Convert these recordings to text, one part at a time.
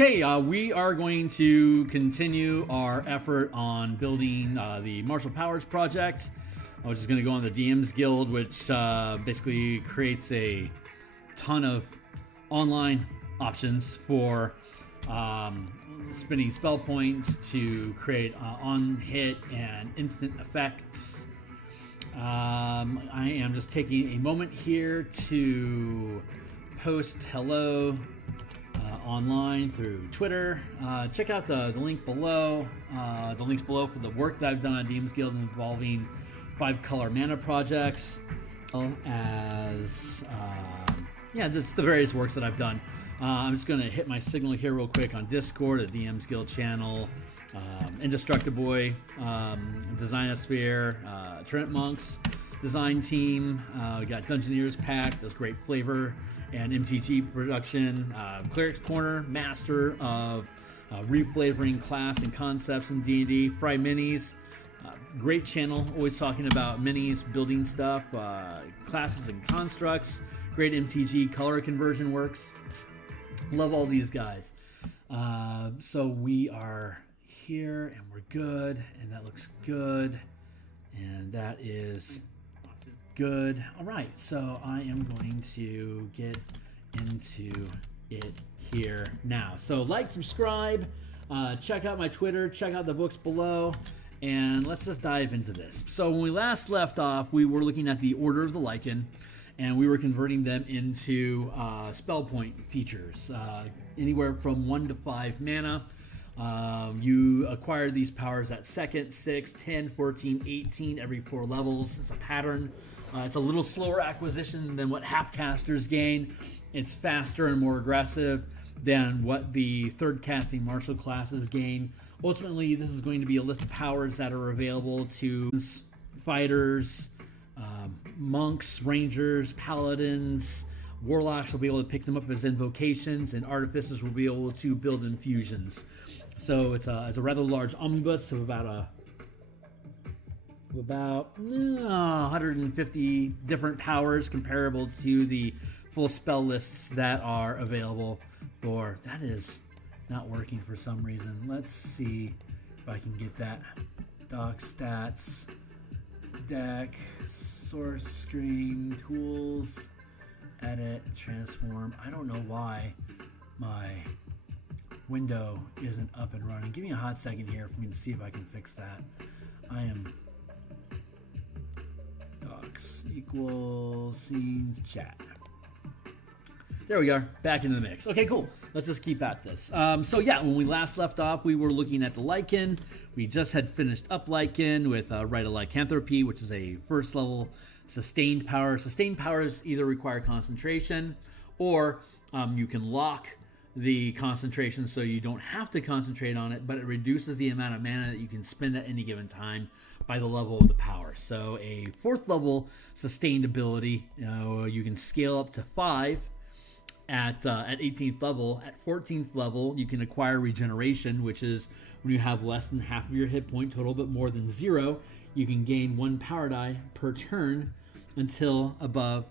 Okay, we are going to continue our effort on building the Martial Powers project, which is going to go on the DMsGuild, which basically creates a ton of online options for spending spell points to create on-hit and instant effects. I am just taking a moment here to post hello online through Twitter. Check out the link below. The links below for the work that I've done on DMsGuild involving 5-color mana projects, as that's the various works that I've done. I'm just going to hit my signal here real quick on Discord, the DMsGuild channel, Indestructiboy, Designosphere, Trent Monk's design team. We got Dungeoneers Pack, does great flavor and MTG production. Cleric's Corner, master of reflavoring class and concepts in D&D. Fry Minis, great channel, always talking about minis, building stuff, classes and constructs. Great MTG color conversion works. Love all these guys. So we are here and we're good, and that looks good, and that is good. All right, so I am going to get into it here now. So like, subscribe, check out my Twitter, check out the books below, and let's just dive into this. So when we last left off, we were looking at the Order of the Lycan, and we were converting them into spell point features, anywhere from 1 to 5 mana. You acquire these powers at 2nd, 6, 10, 14, 18, every 4 levels. It's a pattern. It's a little slower acquisition than what half-casters gain. It's faster and more aggressive than what the third casting martial classes gain. Ultimately, this is going to be a list of powers that are available to fighters, monks, rangers, paladins. Warlocks will be able to pick them up as invocations, and artificers will be able to build infusions. So it's a rather large omnibus of about 150 different powers, comparable to the full spell lists that are available for. That is not working for some reason. Let's see if I can get that. Doc stats, deck, source screen, tools, edit, transform. I don't know why my window isn't up and running. Give me a hot second here for me to see if I can fix that. I am docs equals scenes chat. There we are, back into the mix. Okay, cool. Let's just keep at this. So yeah, when we last left off, we were looking at the Lycan. We just had finished up Lycan with Rite of Lycanthropy, which is a first level sustained power. Sustained powers either require concentration, or you can lock the concentration so you don't have to concentrate on it, but it reduces the amount of mana that you can spend at any given time by the level of the power. So a 4th level sustained ability, you can scale up to 5 at 18th level. At 14th level, you can acquire regeneration, which is when you have less than half of your hit point total, but more than 0. You can gain 1 power die per turn until above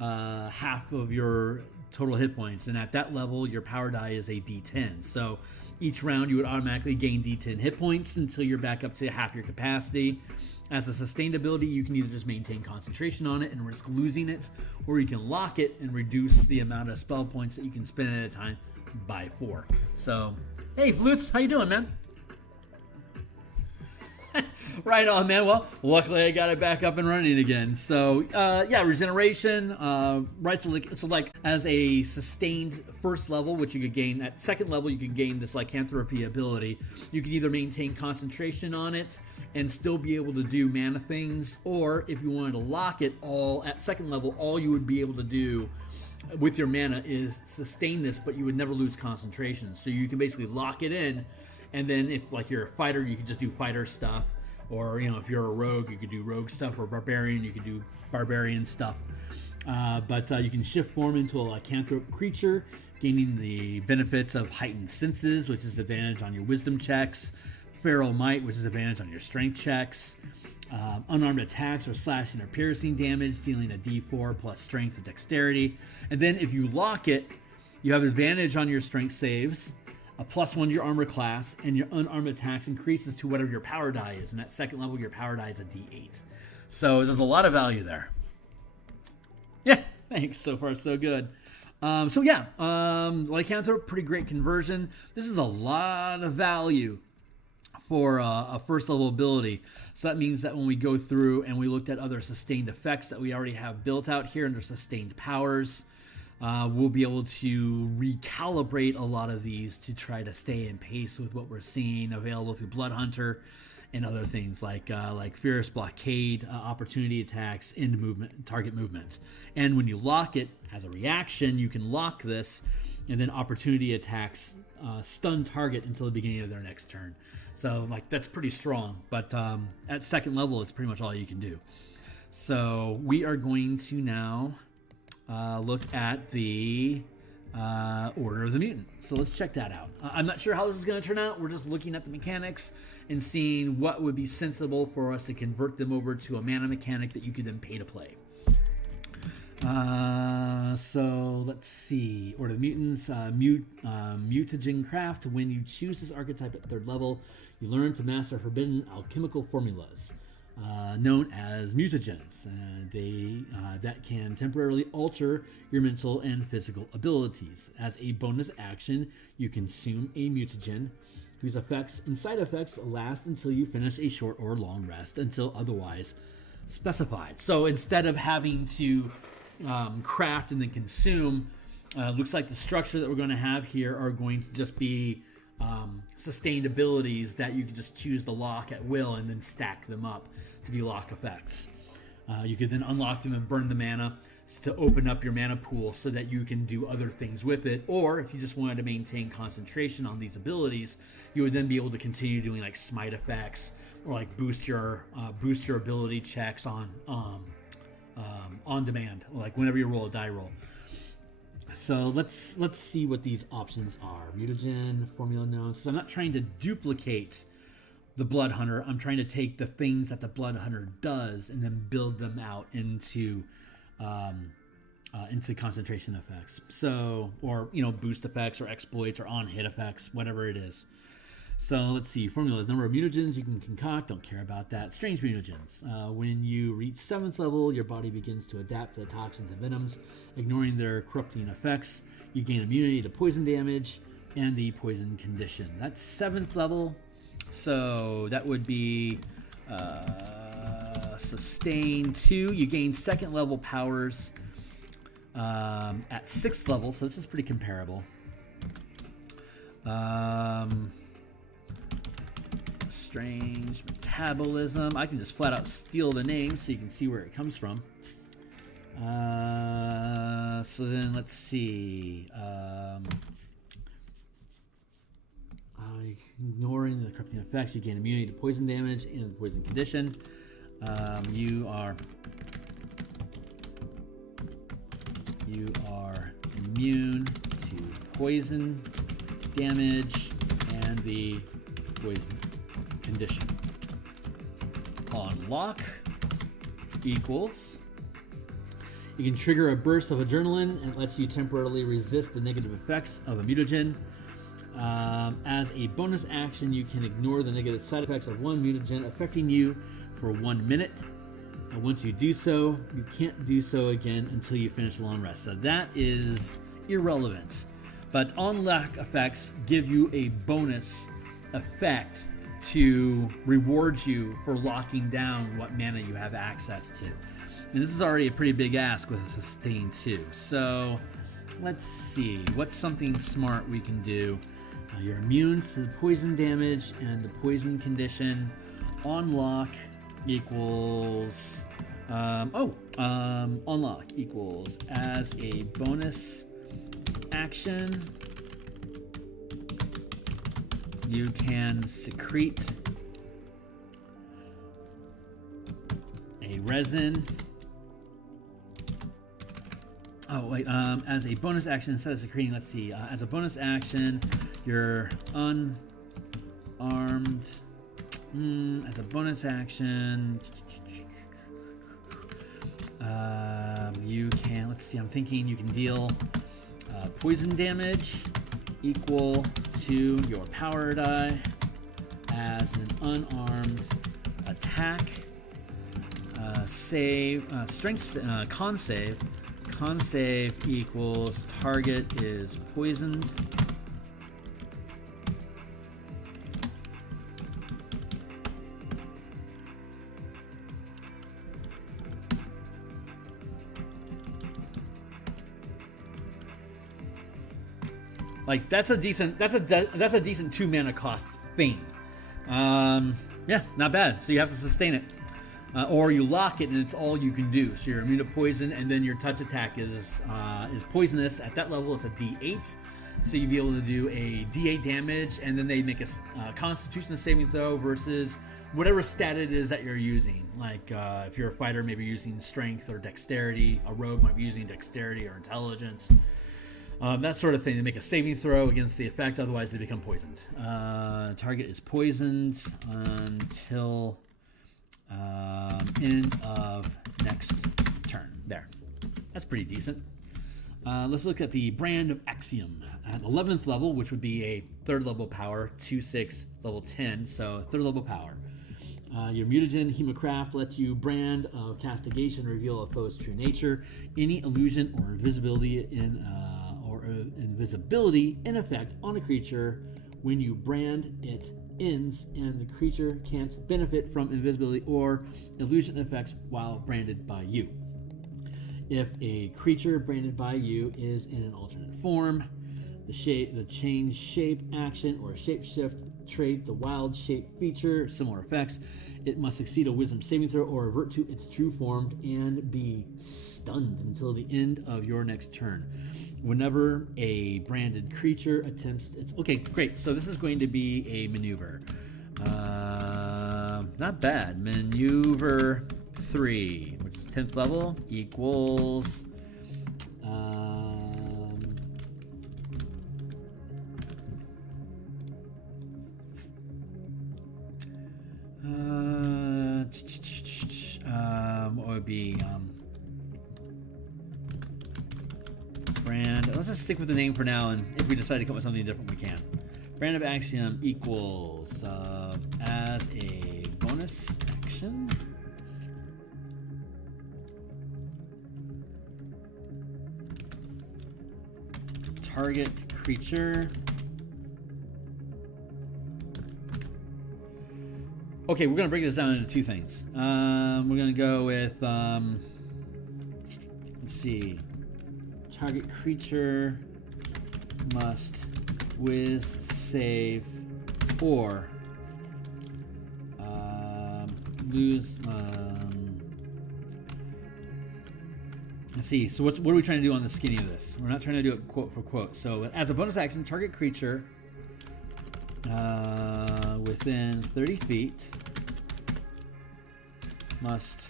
half of your total hit points, and at that level your power die is a d10. So each round you would automatically gain d10 hit points until you're back up to half your capacity. As a sustained ability, you can either just maintain concentration on it and risk losing it, or you can lock it and reduce the amount of spell points that you can spend at a time by 4. So hey Flutes, how you doing, man? Right on, man. Well, luckily I got it back up and running again. So, yeah, regeneration. Right, so like as a sustained first level, which you could gain at 2nd level, you can gain this lycanthropy ability. You can either maintain concentration on it and still be able to do mana things, or if you wanted to lock it all at 2nd level, all you would be able to do with your mana is sustain this, but you would never lose concentration. So you can basically lock it in, and then if like you're a fighter, you can just do fighter stuff. Or, if you're a rogue, you could do rogue stuff, or barbarian, you could do barbarian stuff. But you can shift form into a lycanthrope creature, gaining the benefits of heightened senses, which is advantage on your wisdom checks, feral might, which is advantage on your strength checks, unarmed attacks or slashing or piercing damage, dealing a d4 plus strength and dexterity. And then if you lock it, you have advantage on your strength saves, a +1 to your armor class, and your unarmed attacks increases to whatever your power die is. And at second level, your power die is a D8. So there's a lot of value there. Yeah, thanks. So far, so good. Lycanthrope, pretty great conversion. This is a lot of value for a first level ability. So that means that when we go through and we looked at other sustained effects that we already have built out here under sustained powers, we'll be able to recalibrate a lot of these to try to stay in pace with what we're seeing available through Bloodhunter and other things like Fierce Blockade, opportunity attacks, end movement, target movements. And when you lock it as a reaction, you can lock this, and then opportunity attacks stun target until the beginning of their next turn. So that's pretty strong. But at second level, it's pretty much all you can do. So we are going to now look at the Order of the Mutant. So let's check that out. I'm not sure how this is going to turn out. We're just looking at the mechanics and seeing what would be sensible for us to convert them over to a mana mechanic that you could then pay to play. So let's see. Order of the Mutants, mutagen craft. When you choose this archetype at third level, you learn to master forbidden alchemical formulas, known as mutagens. That can temporarily alter your mental and physical abilities. As a bonus action, you consume a mutagen whose effects and side effects last until you finish a short or long rest until otherwise specified. So instead of having to craft and then consume, looks like the structure that we're going to have here are going to just be sustained abilities that you can just choose to lock at will and then stack them up to be lock effects. You could then unlock them and burn the mana to open up your mana pool so that you can do other things with it. Or if you just wanted to maintain concentration on these abilities, you would then be able to continue doing like smite effects or like boost your ability checks on demand, like whenever you roll a die roll. So let's see what these options are. Mutagen, formula known. So I'm not trying to duplicate the Bloodhunter. I'm trying to take the things that the Bloodhunter does and then build them out into concentration effects. So, or boost effects or exploits or on hit effects, whatever it is. So let's see. Formulas. Number of mutagens you can concoct. Don't care about that. Strange mutagens. When you reach 7th level, your body begins to adapt to the toxins and venoms, ignoring their corrupting effects. You gain immunity to poison damage and the poison condition. That's 7th level. So that would be sustain 2. You gain 2nd level powers at 6th level. So this is pretty comparable. Strange metabolism. I can just flat out steal the name so you can see where it comes from. So then let's see. Ignoring the corrupting effects, you gain immunity to poison damage and the poison condition. You are immune to poison damage and the poison condition. On lock equals, you can trigger a burst of adrenaline and it lets you temporarily resist the negative effects of a mutagen. As a bonus action, you can ignore the negative side effects of one mutagen affecting you for 1 minute. Once you do so, you can't do so again until you finish a long rest. So that is irrelevant. But on-lock effects give you a bonus effect to reward you for locking down what mana you have access to. And this is already a pretty big ask with a sustain 2. So let's see. What's something smart we can do? You're immune to the poison damage and the poison condition. On lock equals... on lock equals as a bonus action, you can secrete a resin. As a bonus action, instead of secreting, let's see, as a bonus action, you're unarmed. As a bonus action, you can, let's see, I'm thinking you can deal poison damage equal to your power die as an unarmed attack. Save, strength, con save. Con save equals target is poisoned. Like that's a decent 2 mana cost thing. Yeah, not bad. So you have to sustain it, or you lock it and it's all you can do. So you're immune to poison, and then your touch attack is poisonous. At that level, it's a D8. So you'd be able to do a D8 damage, and then they make a Constitution saving throw versus whatever stat it is that you're using. Like if you're a fighter, maybe using Strength or Dexterity. A rogue might be using Dexterity or Intelligence. That sort of thing. They make a saving throw against the effect, otherwise they become poisoned. Target is poisoned until end of next turn. There. That's pretty decent. Let's look at the Brand of Axiom. At 11th level, which would be a 3rd level power, 2/6, level 10, so 3rd level power. Your mutagen Hemocraft lets you brand of castigation, reveal a foe's true nature. Any illusion or invisibility in effect on a creature when you brand it ends, and the creature can't benefit from invisibility or illusion effects while branded by you. If a creature branded by you is in an alternate form, the change shape action or shapeshift trait, the wild shape feature, similar effects, it must succeed a wisdom saving throw or revert to its true form and be stunned until the end of your next turn. Whenever a branded creature attempts its... Okay, great. So this is going to be a maneuver. Not bad. Maneuver 3, which is 10th level, equals... what would be... brand. Let's just stick with the name for now, and if we decide to come up with something different, we can. Brand of Axiom equals as a bonus action. Target creature. Okay, we're going to break this down into two things. We're going to go with, let's see. Target creature must whiz save or lose. Let's see. So what are we trying to do on the skinny of this? We're not trying to do it quote for quote. So as a bonus action, target creature within 30 feet must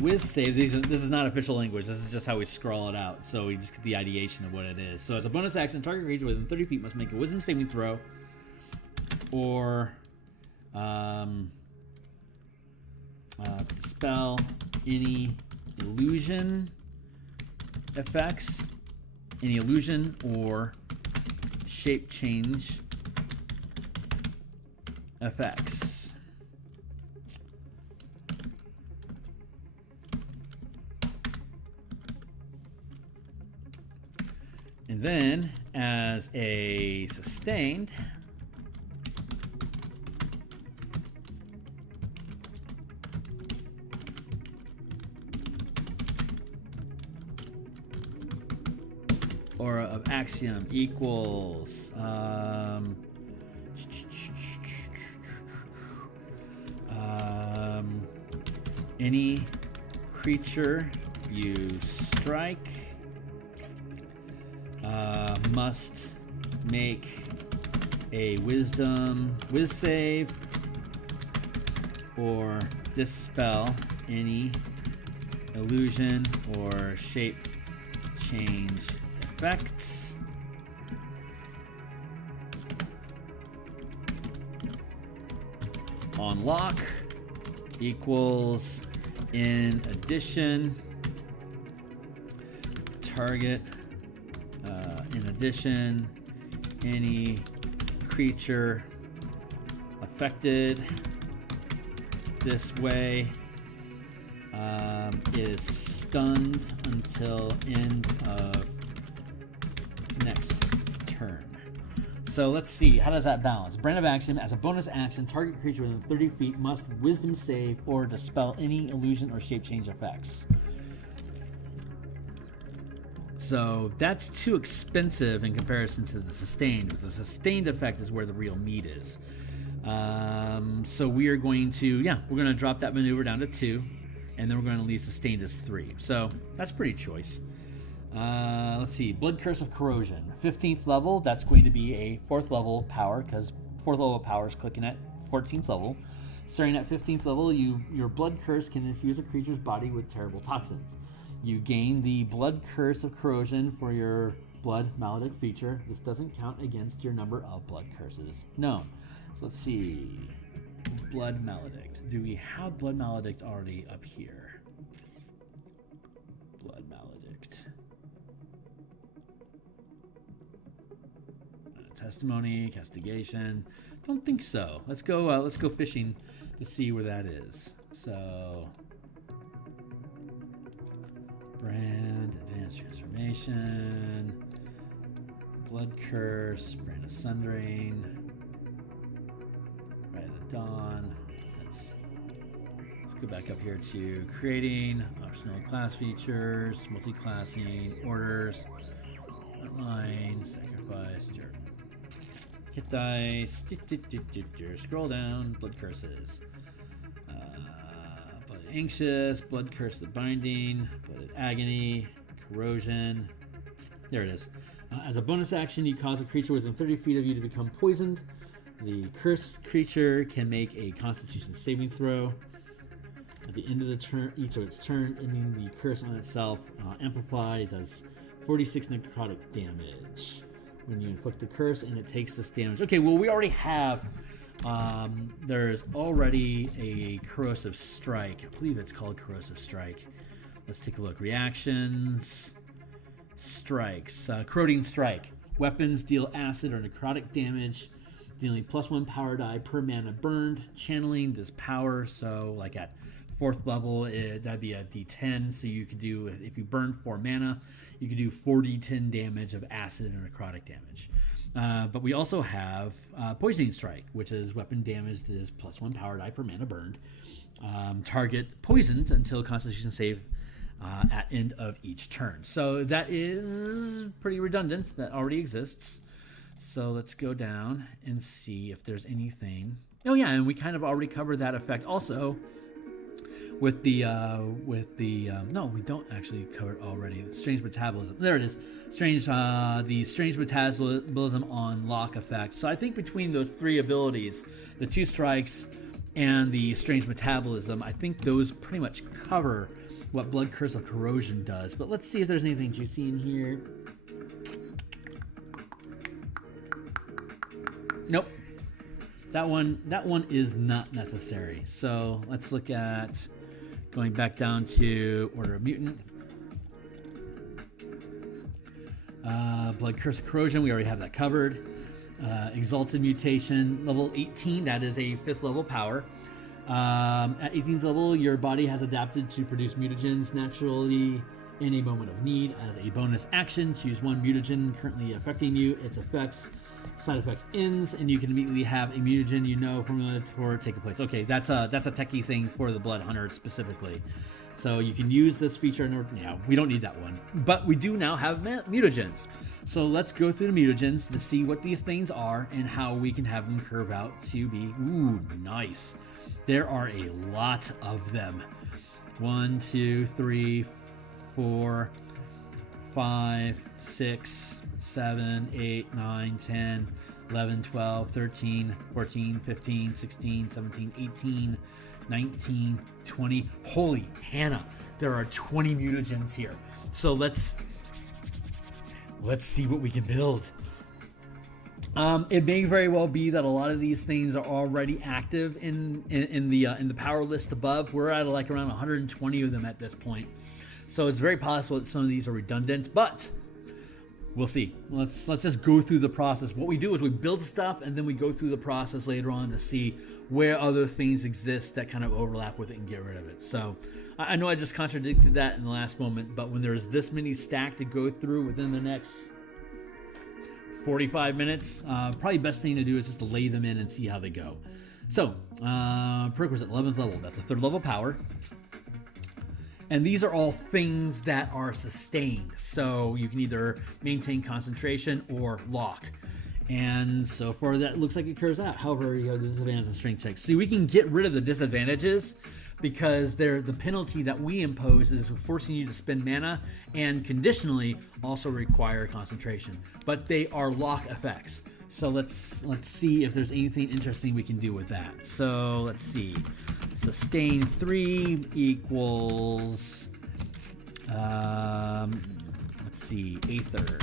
whiz save. This is not official language. This is just how we scroll it out. So we just get the ideation of what it is. So as a bonus action, target creature within 30 feet must make a wisdom saving throw or dispel any illusion effects, any illusion or shape change effects. And then, as a sustained, aura of Axiom equals any creature you strike must make a whiz save or dispel any illusion or shape change effects. On lock equals in addition target in addition any creature affected this way is stunned until end of next turn. So let's see, how does that balance? Brand of action, as a bonus action, target creature within 30 feet must wisdom save or dispel any illusion or shape change effects. So that's too expensive in comparison to the sustained. The sustained effect is where the real meat is. So we are going to, we're going to drop that maneuver down to 2, and then we're going to leave sustained as 3. So that's pretty choice. Let's see, Blood Curse of Corrosion, 15th level. That's going to be a 4th level power, because 4th level power is clicking at 14th level. Starting at 15th level, your Blood Curse can infuse a creature's body with terrible toxins. You gain the Blood Curse of Corrosion for your Blood Maledict feature. This doesn't count against your number of Blood Curses. No. So let's see. Blood Maledict. Do we have Blood Maledict already up here? Blood Maledict. Testimony, Castigation. Don't think so. Let's go fishing to see where that is. So Brand, Advanced Transformation, Blood Curse, Brand of Sundering, Right at the Dawn. Let's go back up here to creating, optional class features, multi-classing, orders, line, sacrifice, jerk. Hit dice, scroll down, Blood Curses. Anxious, Blood Curse of the Binding, Blooded Agony, Corrosion. There it is. As a bonus action, you cause a creature within 30 feet of you to become poisoned. The cursed creature can make a Constitution saving throw. At the end of the turn, each of its turn, ending the curse on itself. Amplify does 46 necrotic damage when you inflict the curse, and it takes this damage. Okay, well, we already have. There's already a Corrosive Strike. I believe it's called Corrosive Strike. Let's take a look. Reactions. Strikes. Corroding Strike. Weapons deal acid or necrotic damage, dealing +1 power die per mana burned. Channeling this power, so like at 4th level, that'd be a D10. So you could do, if you burn 4 mana, you could do 4d10 damage of acid and necrotic damage. But we also have Poisoning Strike, which is weapon damage that is +1 power die per mana burned. Target poisoned until Constitution save at end of each turn. So that is pretty redundant. That already exists. So let's go down and see if there's anything. Oh yeah, and we kind of already covered that effect also with the no, we don't actually cover it already. Strange Metabolism. There it is. The Strange Metabolism on lock effect. So I think between those 3 abilities, the 2 strikes and the Strange Metabolism, I think those pretty much cover what Blood Curse of Corrosion does. But let's see if there's anything juicy in here. Nope. That one is not necessary. So let's look at going back down to Order of Mutant. Blood Curse of Corrosion, we already have that covered. Exalted Mutation, level 18, that is a 5th level power. At 18th level, your body has adapted to produce mutagens naturally in a moment of need. As a bonus action, choose one mutagen currently affecting you. Its side effects ends, and you can immediately have a mutagen you know from for take a place. Okay, that's a techie thing for the Bloodhunter specifically. So you can use this feature. We don't need that one, but we do now have mutagens. So let's go through the mutagens to see what these things are and how we can have them curve out to be nice. There are a lot of them. 1, 2, 3, 4, 5, 6, 7, 8, 9, 10, 11, 12, 13, 14, 15, 16, 17, 18, 19, 20. Holy Hannah, there are 20 mutagens here. So let's see what we can build. It may very well be that a lot of these things are already active in the power list above. We're at like around 120 of them at this point. So it's very possible that some of these are redundant, but We'll see. Let's just go through the process. What we do is we build stuff and then we go through the process later on to see where other things exist that kind of overlap with it and get rid of it. So I know I just contradicted that in the last moment, but when there's this many stacked to go through within the next 45 minutes, probably best thing to do is just to lay them in and see how they go. So prerequisite 11th level. That's a 3rd level power. And these are all things that are sustained. So you can either maintain concentration or lock. And so far that looks like it clears out. However, you have the disadvantage on strength checks. See, we can get rid of the disadvantages because the penalty that we impose is forcing you to spend mana and conditionally also require concentration. But they are lock effects. So let's see if there's anything interesting we can do with that. So let's see. Sustain 3 equals, let's see, Aether.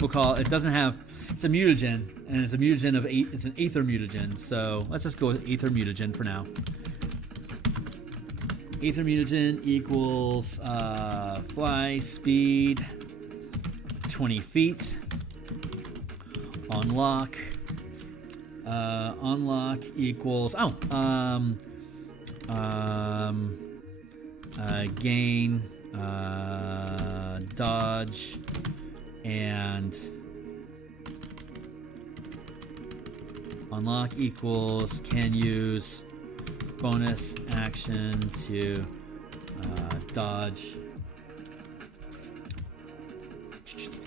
We'll call it, doesn't have, it's a mutagen, and it's a mutagen of 8, it's an Aether mutagen. So let's just go with Aether mutagen for now. Aether mutagen equals fly speed 20 feet. Unlock. Unlock equals gain dodge and unlock equals can use bonus action to dodge.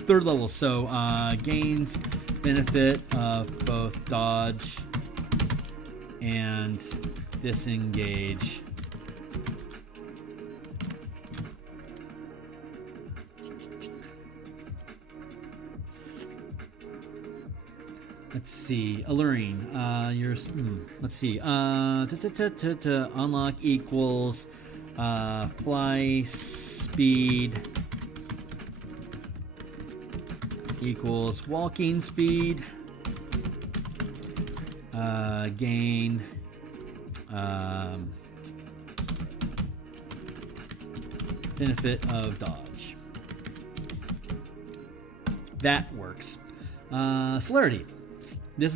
3rd level, so gains benefit of both dodge and disengage. Let's see, alluring. Let's see. Unlock equals fly speed equals walking speed, gain benefit of dodge. That works. Celerity. This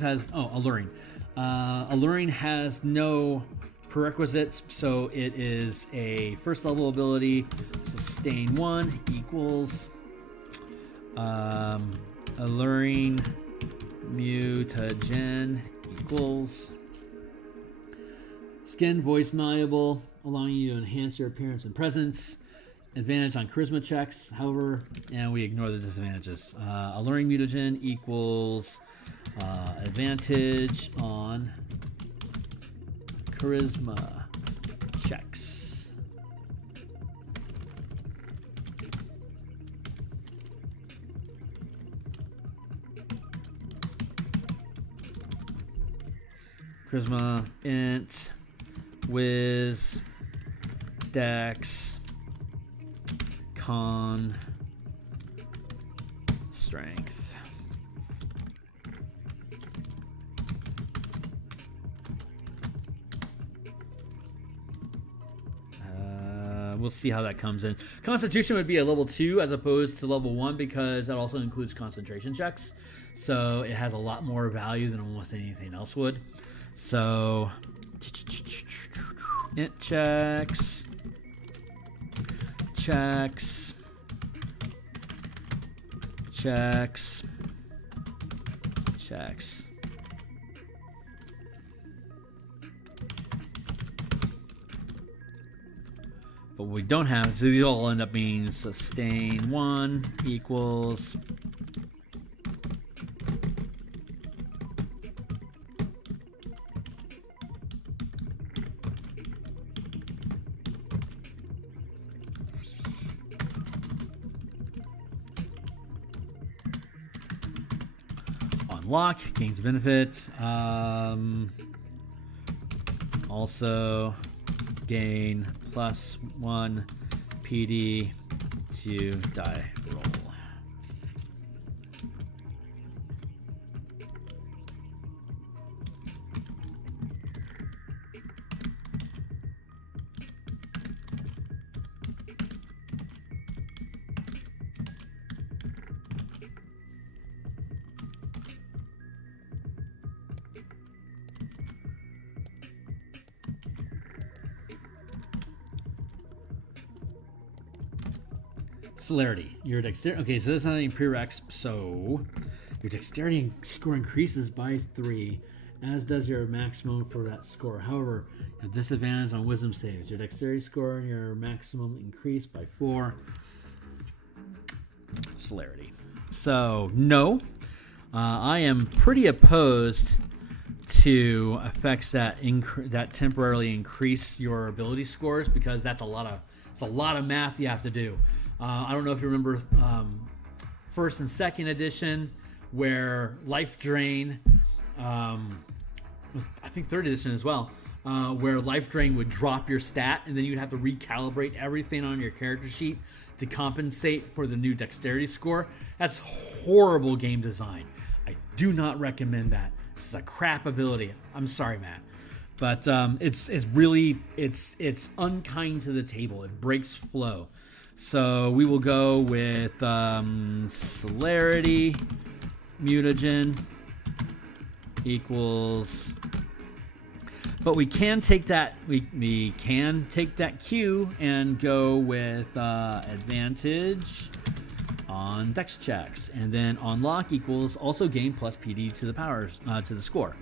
has alluring. Alluring has no prerequisites, so it is a 1st level ability. Sustain 1 equals alluring mutagen equals skin voice malleable, allowing you to enhance your appearance and presence. Advantage on charisma checks, however, and we ignore the disadvantages. Alluring mutagen equals advantage on charisma checks. Charisma, int, whiz, dex, con, strength. We'll see how that comes in. Constitution would be a level 2 as opposed to level 1 because that also includes concentration checks. So it has a lot more value than almost anything else would. So int checks. Checks. But we don't have, so these all end up being sustain 1 equals unlock, gains benefits, also gain +1 PD to die roll. Celerity. Your dexterity. Okay, so this is not any prereqs. So your dexterity score increases by 3, as does your maximum for that score. However, you have disadvantage on wisdom saves. Your dexterity score and your maximum increase by 4. Celerity. So no, I am pretty opposed to effects that that temporarily increase your ability scores, because that's a lot of math you have to do. I don't know if you remember first and second edition, where life drain, I think third edition as well, where life drain would drop your stat, and then you'd have to recalibrate everything on your character sheet to compensate for the new dexterity score. That's horrible game design. I do not recommend that. This is a crap ability. I'm sorry, Matt, but it's really unkind to the table. It breaks flow. So we will go with celerity mutagen equals. But we can take that. We can take that Q and go with advantage on dex checks, and then on lock equals also gain plus PD to the powers to the score.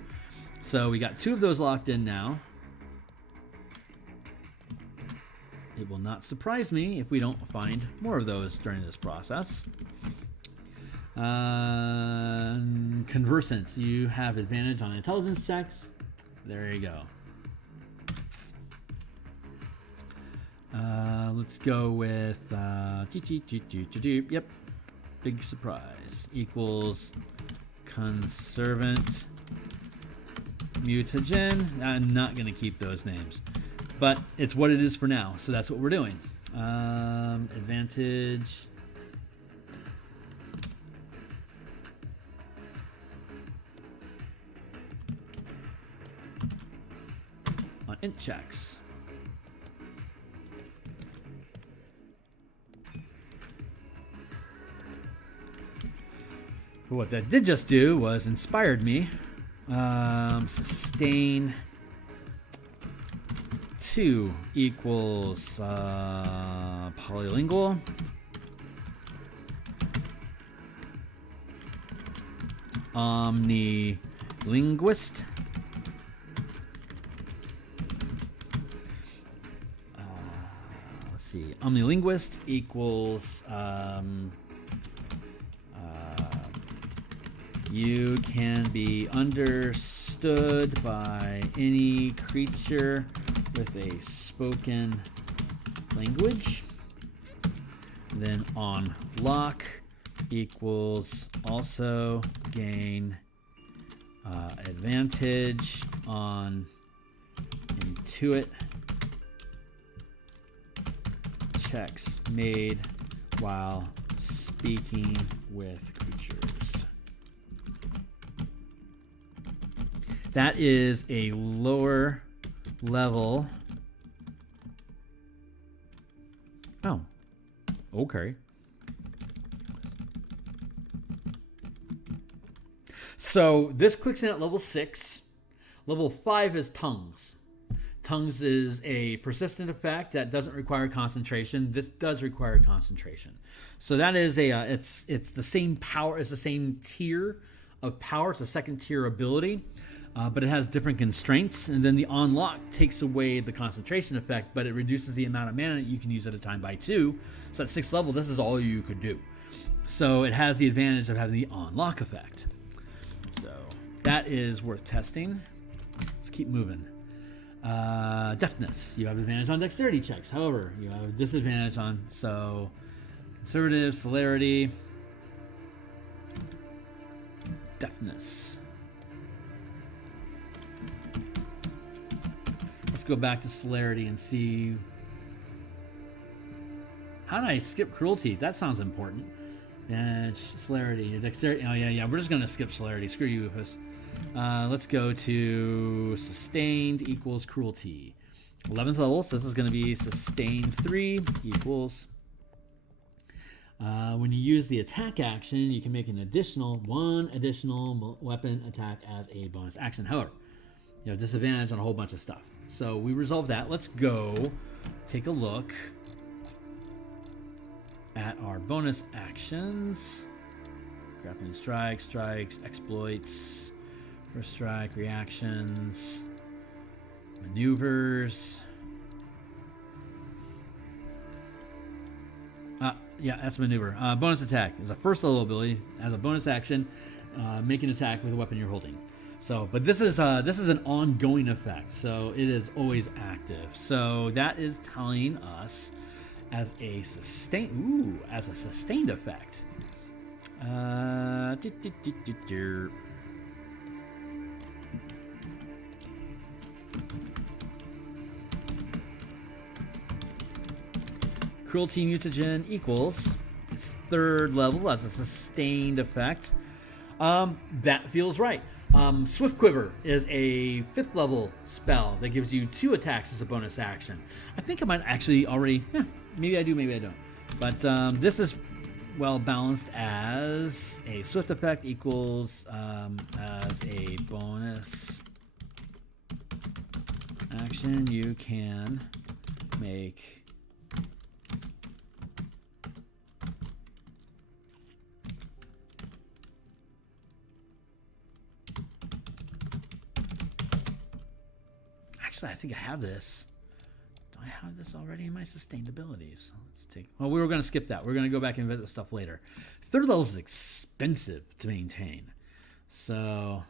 So we got 2 of those locked in now. It will not surprise me if we don't find more of those during this process. Conversant, you have advantage on intelligence checks. There you go. Let's go with yep, big surprise equals conservant mutagen. I'm not going to keep those names, but it's what it is for now, so that's what we're doing. Advantage on int checks. But what that did just do was inspired me. Sustain 2 equals polylingual. Omnilinguist. Let's see. Omnilinguist equals you can be understood by any creature with a spoken language. Then on lock equals also gain advantage on intuit checks made while speaking with creatures. That is a lower level. Oh, okay. So this clicks in at level 6. Level 5 is tongues. Tongues is a persistent effect that doesn't require concentration. This does require concentration. So that is a it's the same power. It's the same tier of power. It's a second tier ability. But it has different constraints, and then the unlock takes away the concentration effect, but it reduces the amount of mana that you can use at a time by 2. So at 6th level, this is all you could do. So it has the advantage of having the unlock effect. So that is worth testing. Let's keep moving. Deftness. You have advantage on dexterity checks. However, you have disadvantage on conservative, celerity, deftness. Let's go back to celerity and see. How did I skip cruelty? That sounds important. And celerity, dexterity. Oh yeah. We're just gonna skip celerity. Screw you, Ufus. Let's go to sustained equals cruelty. 11th level, so this is gonna be sustained 3 equals. When you use the attack action, you can make one additional weapon attack as a bonus action. However, you have disadvantage on a whole bunch of stuff. So we resolve that. Let's go take a look at our bonus actions. Grappling strikes, strikes, exploits, first strike, reactions, maneuvers. Yeah, that's a maneuver. Bonus attack is a first level ability. As a bonus action, make an attack with a weapon you're holding. So, but this is an ongoing effect, so it is always active. So that is telling us as a sustained effect. Cruelty mutagen equals its third level as a sustained effect. That feels right. Swift Quiver is a 5th level spell that gives you 2 attacks as a bonus action. I think I might actually already, maybe I do, maybe I don't. But this is well balanced as a swift effect equals as a bonus action you can make I think I have this. Do I have this already in my sustained abilities? Let's take. Well, we were going to skip that. We're going to go back and visit stuff later. 3rd level is expensive to maintain, so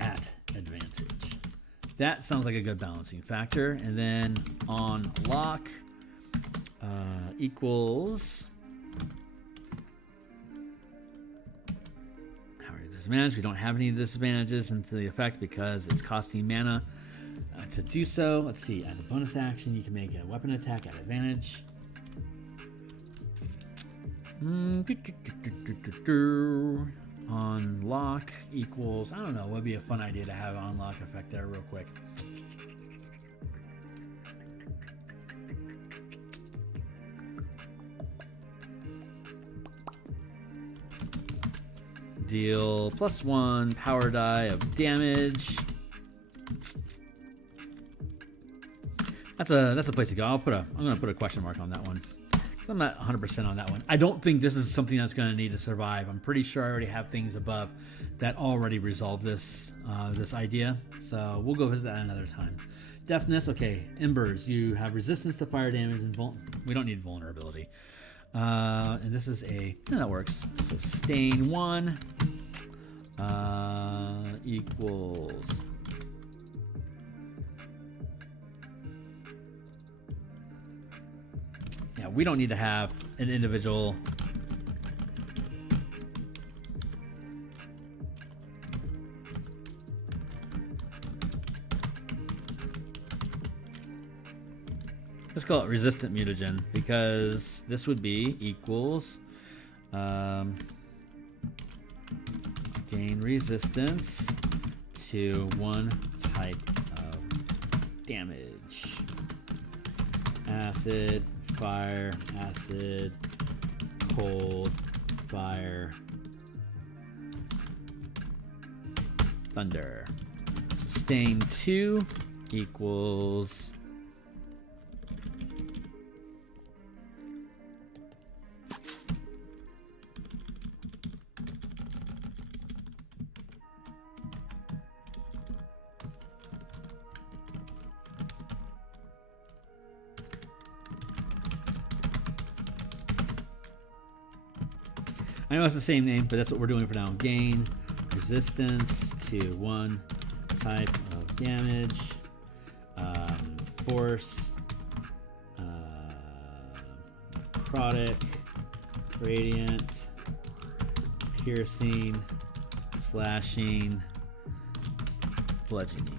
at advantage. That sounds like a good balancing factor. And then on lock equals. Disadvantage. We don't have any disadvantages into the effect because it's costing mana to do so. Let's see. As a bonus action, you can make a weapon attack at advantage. On lock equals. I don't know. Would be a fun idea to have on lock effect there, real quick. Deal +1 power die of damage. That's a place to go. I'm gonna put a question mark on that one. I'm not 100% on that one. I don't think this is something that's gonna need to survive. I'm pretty sure I already have things above that already resolve this this idea. So we'll go visit that another time. Deafness, okay. Embers, you have resistance to fire damage and we don't need vulnerability. And this is that works. Sustain 1 equals we don't need to have an individual let's call it resistant mutagen because this would be equals gain resistance to 1 type of damage. Acid, fire, acid, cold, fire, thunder. Sustain 2 equals I know it's the same name, but that's what we're doing for now. Gain resistance to 1 type of damage. Force, necrotic, radiant, piercing, slashing, bludgeoning.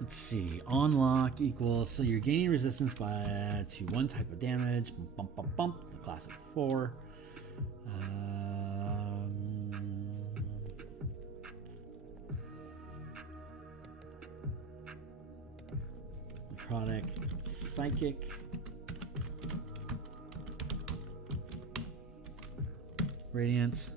Let's see. On lock equals, so you're gaining resistance to 1 type of damage. Bump, bump, bump. The class of 4. necrotic, psychic, radiance.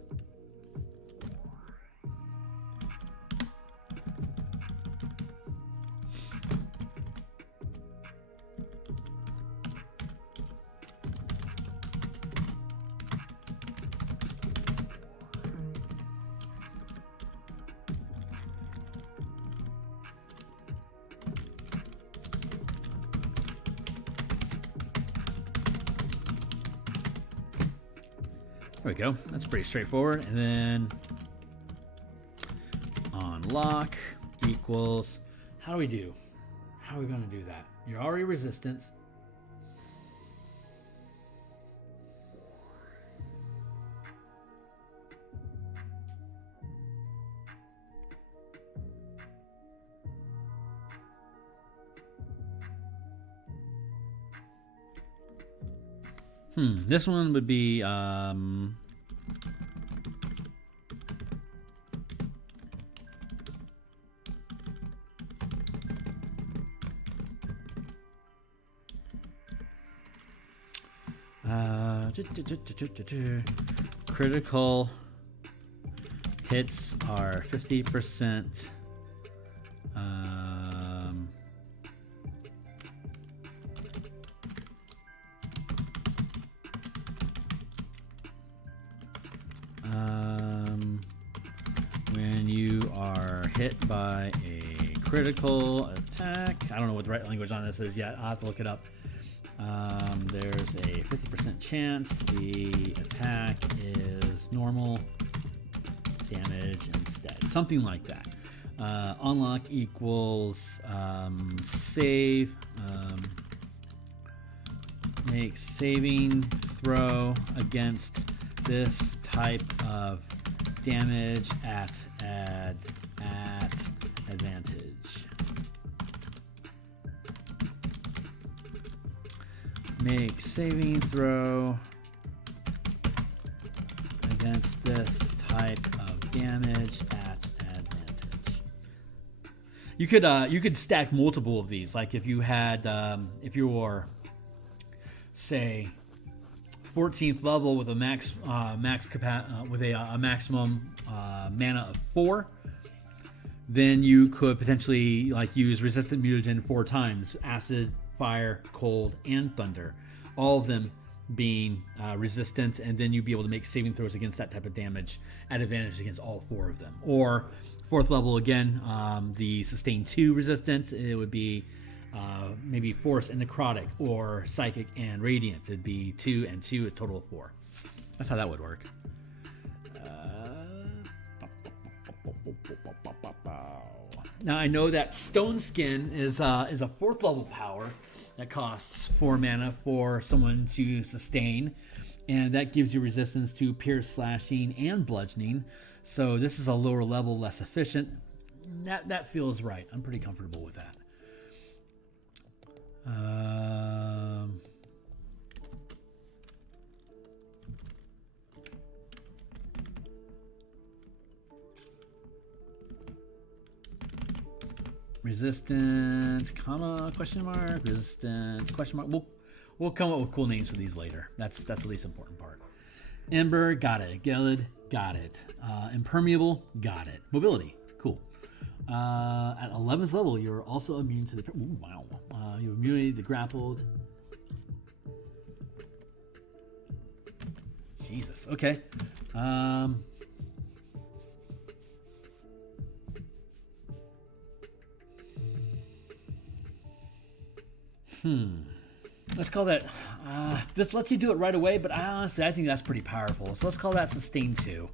There we go. That's pretty straightforward. And then unlock equals, how do we do? How are we going to do that? You're already resistant. This one would be critical hits are 50%. When you are hit by a critical attack, I don't know what the right language on this is yet. I'll have to look it up. There's a 50% chance the attack is normal damage instead. Something like that. Unlock equals save. Make saving throw against this type of damage at advantage. Make saving throw against this type of damage at advantage. You could stack multiple of these. Like if you had if you were, say, 14th level with a maximum mana of 4, then you could potentially like use resistant mutagen 4 times: acid, fire, cold, and thunder, all of them being resistant, and then you'd be able to make saving throws against that type of damage at advantage against all 4 of them. Or 4th level again, the sustain 2 resistant, it would be maybe force and necrotic, or psychic and radiant. It'd be 2 and 2, a total of 4. That's how that would work. Now I know that Stone Skin is a 4th level power that costs 4 mana for someone to sustain, and that gives you resistance to pierce, slashing, and bludgeoning. So this is a lower level, less efficient. That feels right. I'm pretty comfortable with that. Resistant, comma, question mark, resistant, question mark. We'll come up with cool names for these later. That's the least important part. Ember, got it. Gelid, got it. Impermeable, got it. Mobility, cool. At 11th level, you're also immune to the... Ooh, wow. You're immunity to grappled. Jesus, okay. Let's call that... this lets you do it right away, but I think that's pretty powerful. So let's call that sustain 2.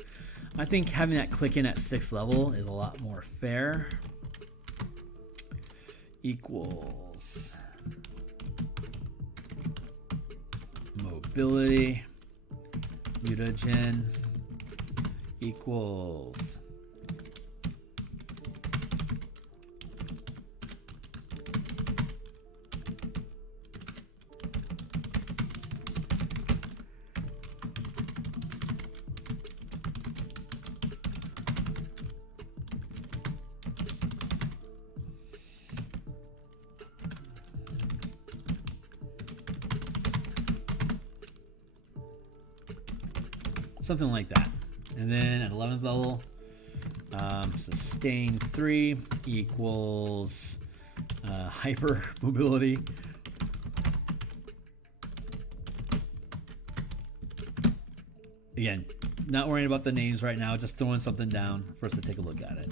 I think having that click in at 6th level is a lot more fair. Equals mobility mutagen equals something like that. And then at 11th level, sustain 3 equals hyper mobility. Again, not worrying about the names right now, just throwing something down for us to take a look at it.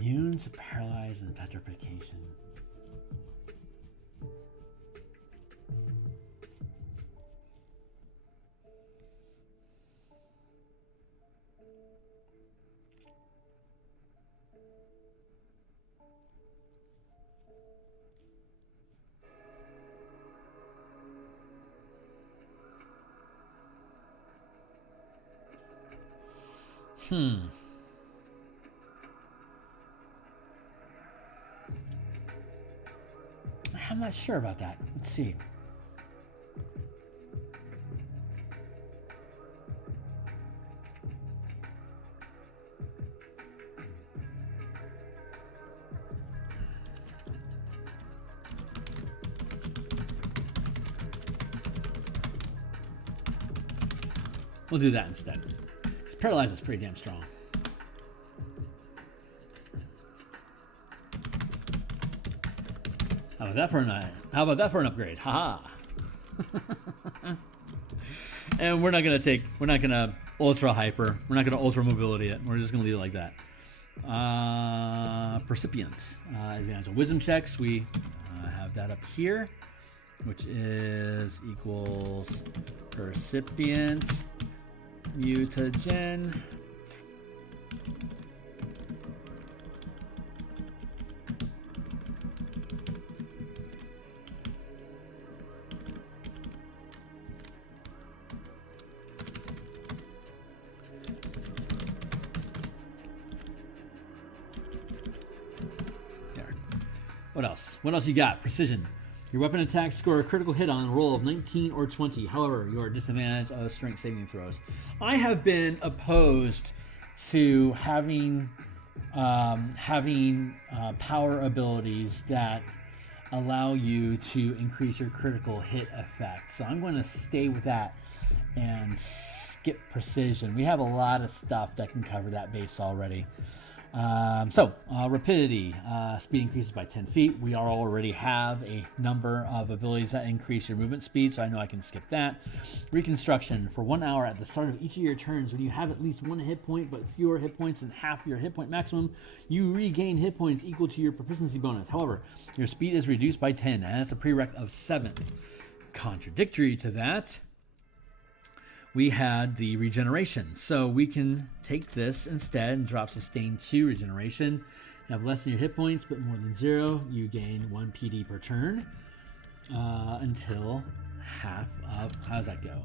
Immune to paralyze and petrification. I'm not sure about that. Let's see. We'll do that instead. Because Paralyze is pretty damn strong. How about that for an upgrade? Haha. And we're not gonna ultra hyper. We're not gonna ultra mobility it. We're just gonna leave it like that. Percipients. Advantage on wisdom checks. We have that up here, which is equals percipient mutagen. What else? What else you got? Precision. Your weapon attacks score a critical hit on a roll of 19 or 20. However, you are disadvantaged of strength saving throws. I have been opposed to having power abilities that allow you to increase your critical hit effect. So I'm going to stay with that and skip precision. We have a lot of stuff that can cover that base already. Rapidity, speed increases by 10 feet. We already have a number of abilities that increase your movement speed, so I know I can skip that. Reconstruction, for 1 hour at the start of each of your turns, when you have at least 1 hit point but fewer hit points than half your hit point maximum, you regain hit points equal to your proficiency bonus. However, your speed is reduced by 10, and that's a prereq of 7th. Contradictory to that, we had the regeneration. So we can take this instead and drop sustain 2 regeneration. You have less than your hit points, but more than 0. You gain 1 PD per turn until half of, how does that go?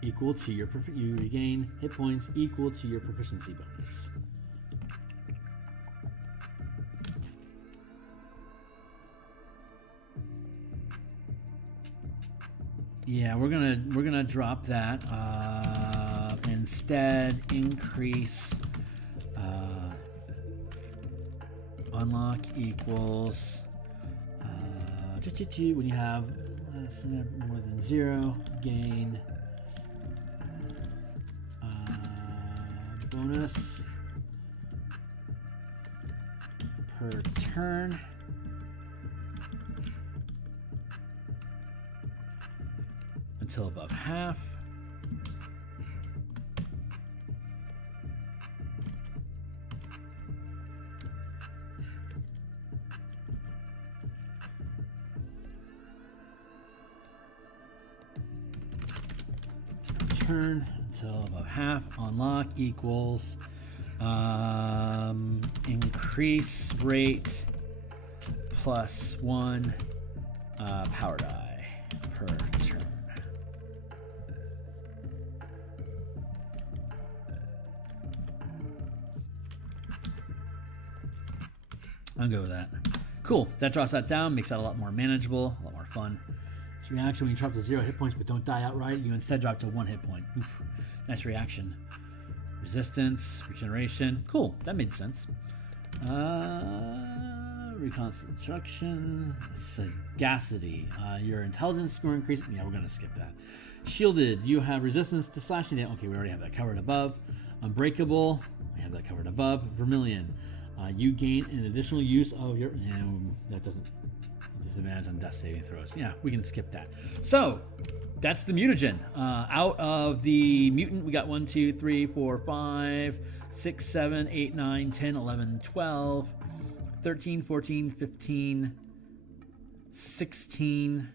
Equal to your, you regain hit points equal to your proficiency bonus. Yeah, we're gonna drop that. Instead, increase unlock equals when you have more than 0, gain bonus per turn. Until above half. Turn until above half. Unlock equals Increase rate +1 power die per turn. I'll go with that. Cool. That drops that down, makes that a lot more manageable, a lot more fun. This reaction, when you drop to 0 hit points but don't die outright, you instead drop to 1 hit point. Oof. Nice reaction. Resistance, regeneration. Cool. That made sense. Reconstruction, sagacity. Your intelligence score increases. Yeah, we're going to skip that. Shielded, you have resistance to slashing damage. Okay, we already have that covered above. Unbreakable, we have that covered above. Vermilion, you gain an additional use of your. That doesn't disadvantage on death saving throws. Yeah, we can skip that. So that's the mutagen. Out of the mutant, we got 1, 2, 3, 4, 5, 6, 7, 8, 9, 10, 11, 12, 13, 14, 15, 16,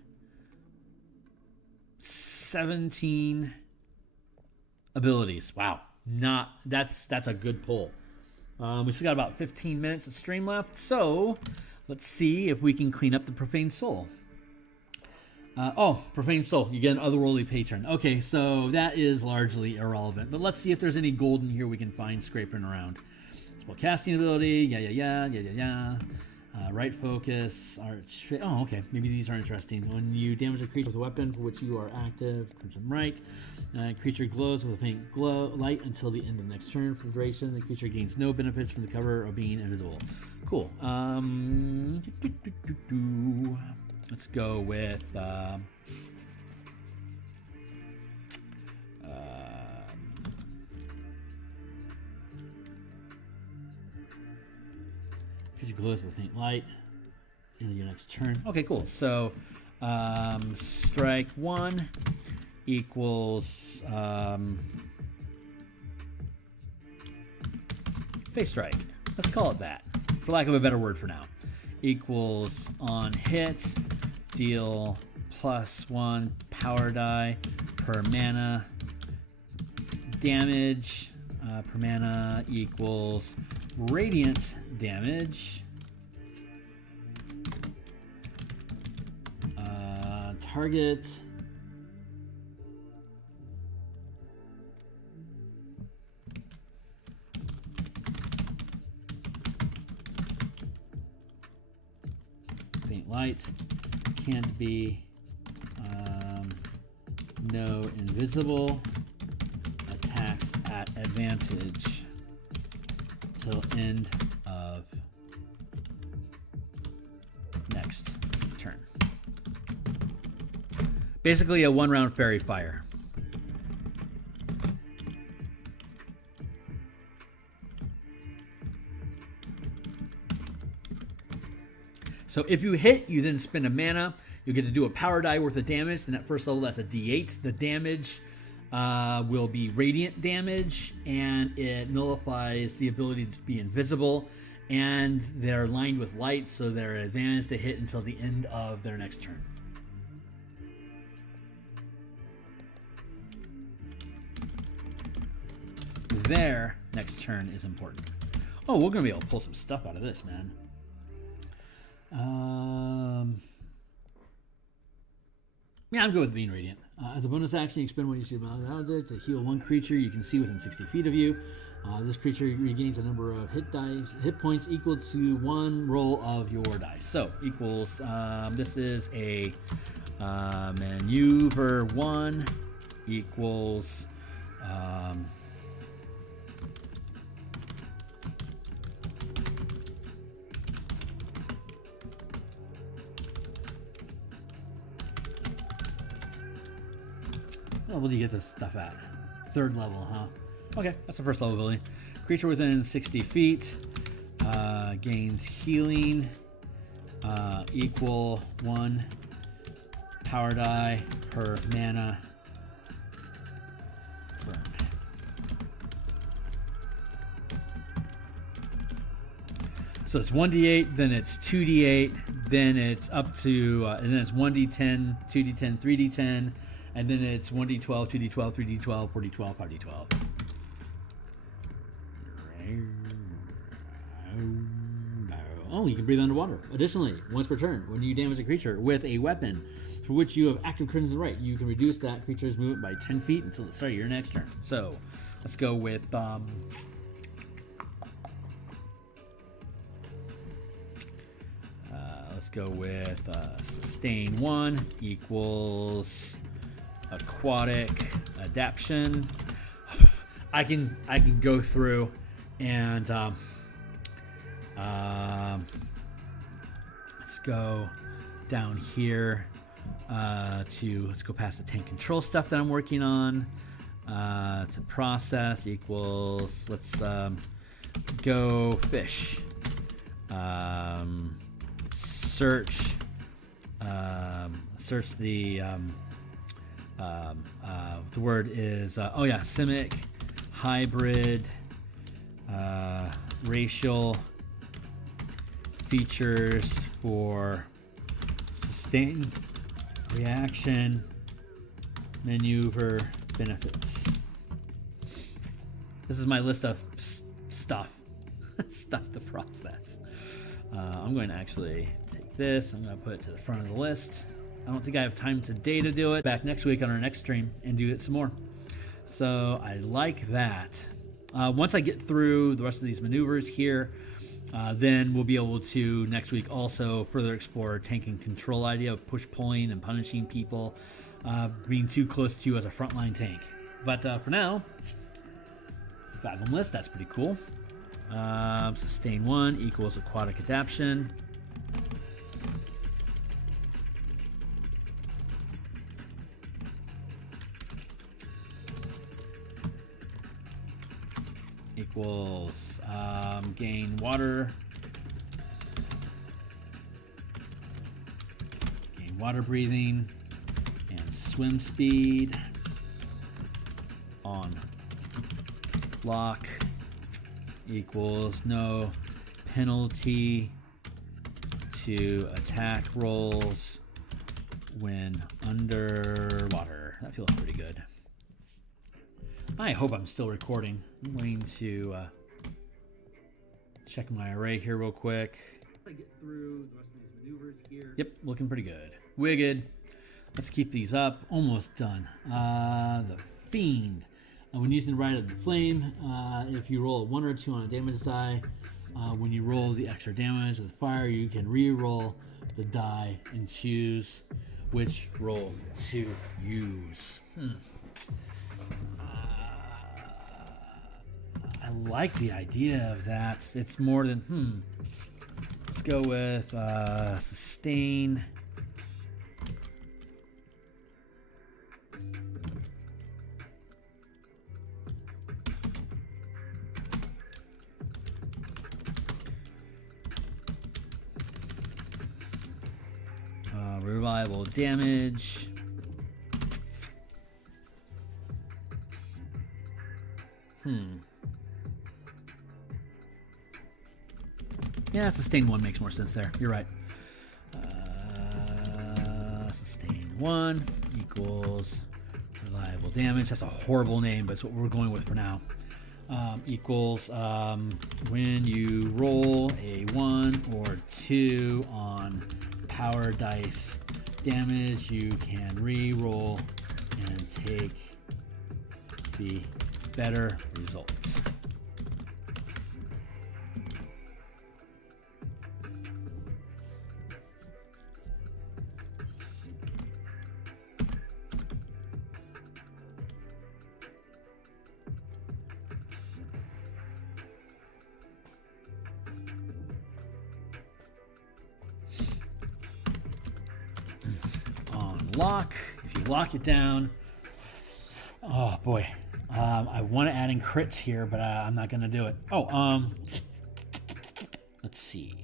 17 abilities. Wow. That's a good pull. We still got about 15 minutes of stream left, so let's see if we can clean up the Profane Soul. Profane Soul. You get an otherworldly patron. Okay, so that is largely irrelevant. But let's see if there's any gold in here we can find scraping around. Spell casting ability. Yeah. Right focus. Arch. Oh, okay. Maybe these are interesting. When you damage a creature with a weapon for which you are active, Crimson Right. Creature glows with a faint glow light until the end of the next turn. For the duration, the creature gains no benefits from the cover of being invisible. Cool. Let's go with creature glows with a faint light into your next turn. Okay, cool. So strike 1 equals face strike. Let's call it that, for lack of a better word for now. Equals on hit, deal +1 power die per mana. Damage per mana equals radiant damage. Target faint light, can't be no invisible, attacks at advantage till end of next turn. Basically a 1-round fairy fire. So if you hit, you then spend a mana. You'll get to do a power die worth of damage. And at first level, that's a D8. The damage will be radiant damage, and it nullifies the ability to be invisible. And they're lined with light, so they're advantaged to hit until the end of their next turn. Their next turn is important. Oh, we're going to be able to pull some stuff out of this, man. Yeah, I'm good with being radiant. As a bonus action, you expend one of your objects to heal one creature you can see within 60 feet of you. This creature regains a number of hit points equal to 1 roll of your dice. So equals this is a maneuver 1 equals level do you get this stuff at? 3rd level, huh? Okay, that's the 1st level ability. Creature within 60 feet gains healing equal 1 power die per mana burn. So it's 1d8, then it's 2d8, then it's up to, and then it's 1d10, 2d10, 3d10, and then it's 1d12, 2d12, 3d12, 4d12, 5d12. Oh, you can breathe underwater. Additionally, once per turn, when you damage a creature with a weapon for which you have active crimson right, you can reduce that creature's movement by 10 feet until the start of your next turn. So, let's go with sustain 1 equals aquatic adaptation. I can go through and let's go down here let's go past the tank control stuff that I'm working on. To process equals, let's go fish. Search the word is simic hybrid racial features for sustained reaction maneuver benefits. This is my list of stuff to process. I'm going to actually take this, I'm going to put it to the front of the list. I don't think I have time today to do it. Back next week on our next stream and do it some more. So I like that. Once I get through the rest of these maneuvers here, then we'll be able to next week also further explore tank and control idea of push pulling and punishing people being too close to you as a frontline tank. But for now, Fathom list, that's pretty cool. Sustain 1 equals aquatic adaptation. Equals gain water breathing and swim speed on lock equals no penalty to attack rolls when underwater. That feels pretty good. I hope I'm still recording. I'm going to check my array here real quick. I get through the rest of these maneuvers here. Yep, looking pretty good. Wicked. Let's keep these up. Almost done. The Fiend. When using the Rite of the Flame, if you roll a 1 or 2 on a damage die, when you roll the extra damage with fire, you can re-roll the die and choose which roll to use. I like the idea of that. It's more than, Let's go with sustain. Reliable damage. Yeah, sustain 1 makes more sense there. You're right. Sustain 1 equals reliable damage. That's a horrible name, but it's what we're going with for now. Equals when you roll a 1 or 2 on power dice damage, you can re-roll and take the better result. Lock. If you lock it down, oh boy, I want to add in crits here, but I'm not going to do it. Let's see.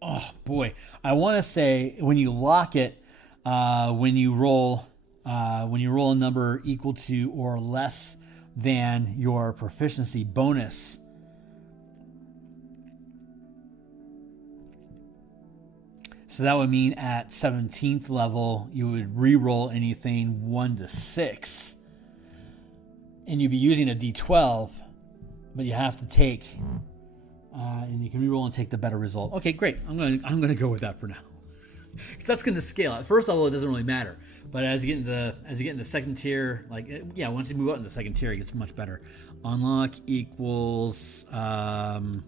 Oh boy, I want to say when you lock it, when you roll a number equal to or less than your proficiency bonus. So that would mean at 17th level, you would re-roll anything 1 to 6. And you'd be using a D12, but you have to take, and you can re-roll and take the better result. Okay, great. I'm gonna go with that for now, because that's gonna scale. At first level, it doesn't really matter, but as you get in the second tier, once you move up in the second tier, it gets much better. Unlock equals when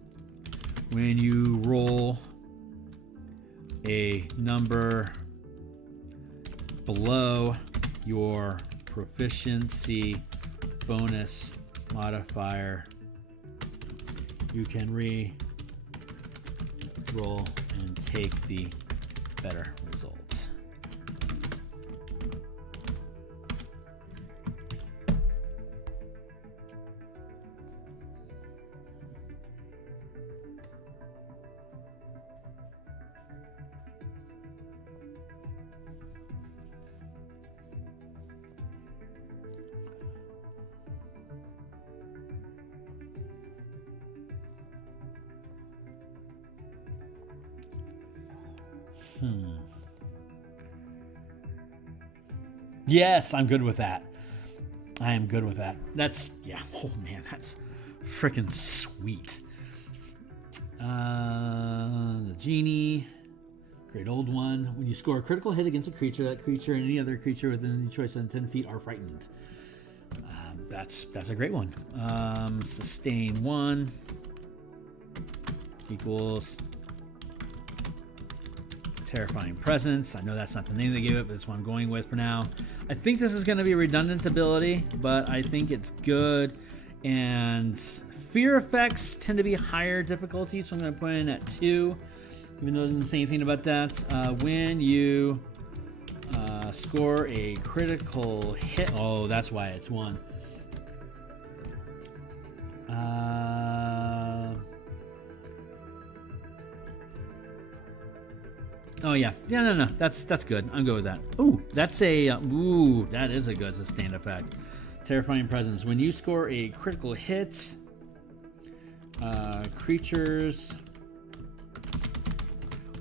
you roll a number below your proficiency bonus modifier, you can re-roll and take the better results. Yes, I'm good with that. I am good with that. That's, yeah, oh man, that's freaking sweet. The genie, great old one. When you score a critical hit against a creature, that creature and any other creature within the choice of 10 feet are frightened. That's a great one. Sustain 1 equals Terrifying Presence. I know that's not the name they gave it, but it's what I'm going with for now. I think this is going to be a redundant ability, but I think it's good. And fear effects tend to be higher difficulty, so I'm going to put it in at 2, even though it doesn't say anything about that. When you score a critical hit, oh, that's why it's 1. Oh yeah, no. That's good. I'm good with that. Ooh, that's a that is a good sustained effect. Terrifying Presence. When you score a critical hit, creatures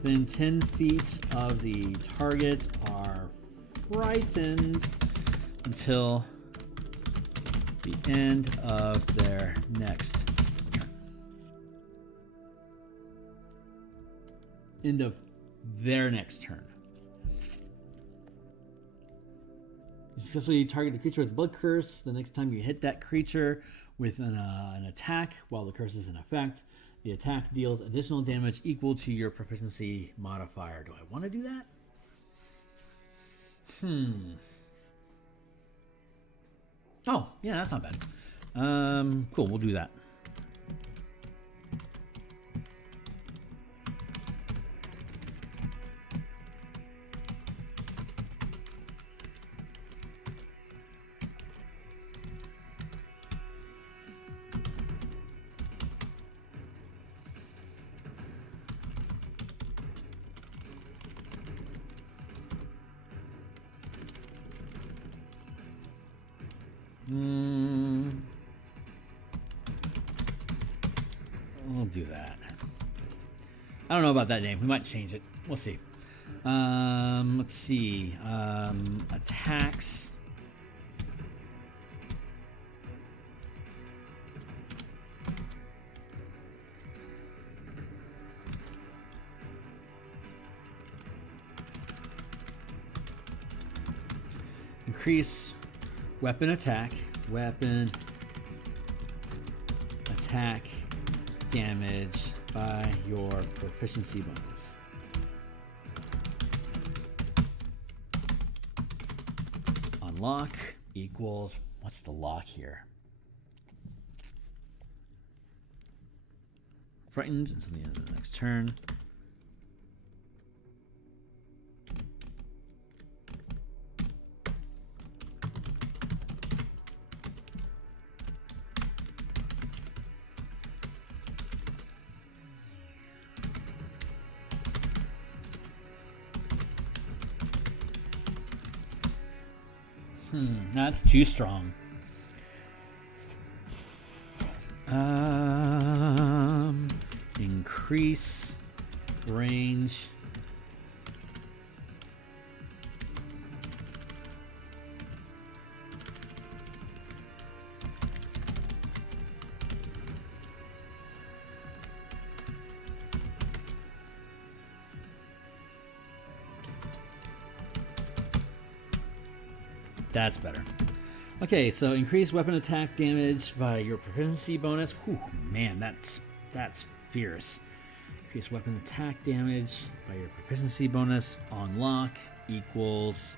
within 10 feet of the target are frightened until the end of their next turn. End of their next turn. You successfully target a creature with a blood curse. The next time you hit that creature with an attack while the curse is in effect, the attack deals additional damage equal to your proficiency modifier. Do I want to do that? Oh, yeah, that's not bad. Cool, we'll do that. We'll do that. I don't know about that name. We might change it. We'll see. Let's see. Attacks. Increase weapon attack damage by your proficiency bonus. Unlock equals, what's the lock here? Frightened until the end of the next turn. That's too strong. Increase range. That's better. Okay, so increase weapon attack damage by your proficiency bonus. Whew, man, that's fierce. Increase weapon attack damage by your proficiency bonus on lock equals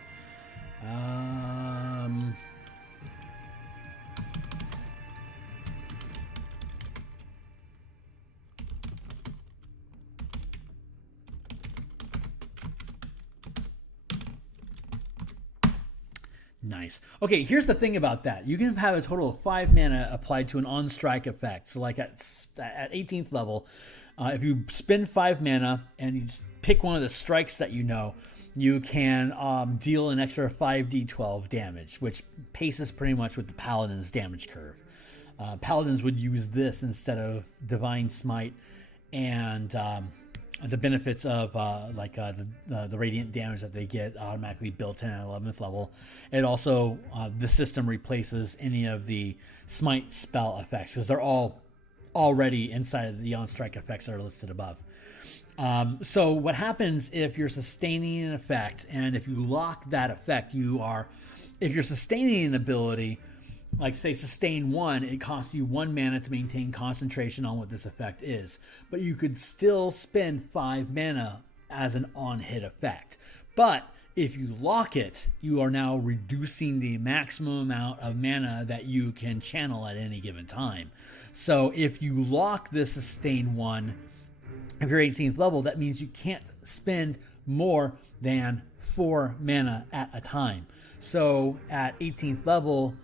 nice. Okay, here's the thing about that. You can have a total of 5 mana applied to an on-strike effect. So like at 18th level, if you spend 5 mana and you pick one of the strikes that you know, you can deal an extra 5d12 damage, which paces pretty much with the Paladin's damage curve. Paladins would use this instead of Divine Smite and the benefits of the radiant damage that they get automatically built in at 11th level. It also, the system replaces any of the smite spell effects because they're all already inside of the on-strike effects that are listed above. So what happens if you're sustaining an effect, and if you lock that effect, if you're sustaining an ability, like say sustain 1, it costs you 1 mana to maintain concentration on what this effect is. But you could still spend 5 mana as an on-hit effect. But if you lock it, you are now reducing the maximum amount of mana that you can channel at any given time. So if you lock this sustain 1, if you're 18th level, that means you can't spend more than 4 mana at a time. So at 18th level,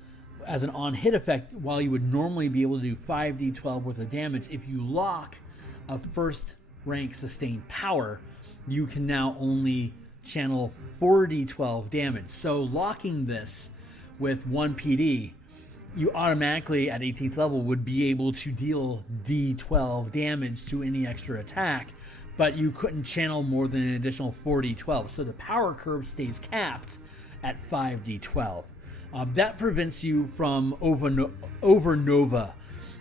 as an on-hit effect, while you would normally be able to do 5d12 worth of damage, if you lock a first rank sustained power, you can now only channel 4d12 damage. So locking this with 1 PD, you automatically at 18th level would be able to deal d12 damage to any extra attack, but you couldn't channel more than an additional 4d12. So the power curve stays capped at 5d12. That prevents you from over Nova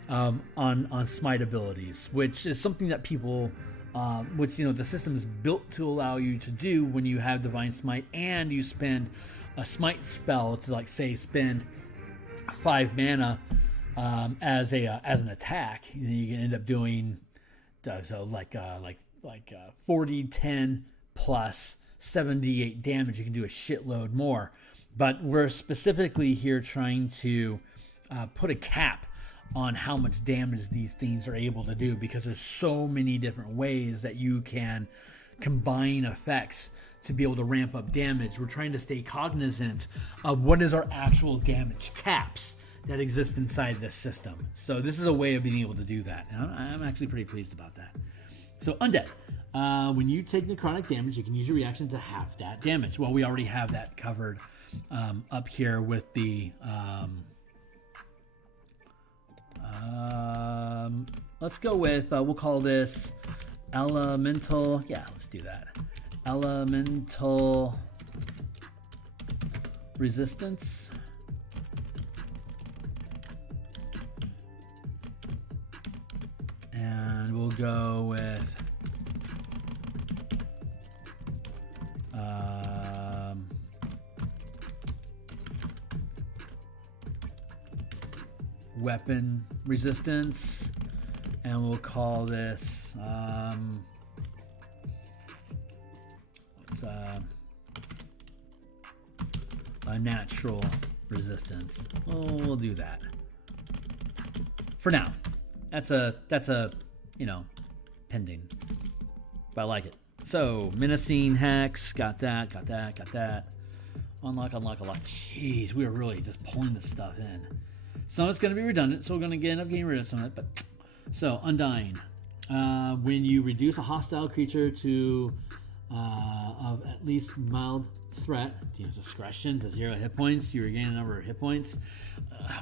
on smite abilities, which is something that people, the system is built to allow you to do when you have Divine Smite and you spend a smite spell to, like, say, spend 5 mana as an attack. You can end up doing 40, 10 plus 78 damage. You can do a shitload more. But we're specifically here trying to put a cap on how much damage these things are able to do, because there's so many different ways that you can combine effects to be able to ramp up damage. We're trying to stay cognizant of what is our actual damage caps that exist inside this system. So this is a way of being able to do that. And I'm actually pretty pleased about that. So Undead. When you take necrotic damage, you can use your reaction to half that damage. Well, we already have that covered up here with the let's go with we'll call this elemental. Yeah, let's do that. Elemental resistance. And we'll go with weapon resistance, and we'll call this a natural resistance. Oh, we'll do that for now. That's a pending, but I like it. So menacing hex, got that. Unlock. Jeez, we are really just pulling this stuff in. Some of it's going to be redundant, so we're going to end up getting rid of some of it. But so Undying, when you reduce a hostile creature to of at least mild threat. DM's discretion to 0 hit points. You regain a number of hit points.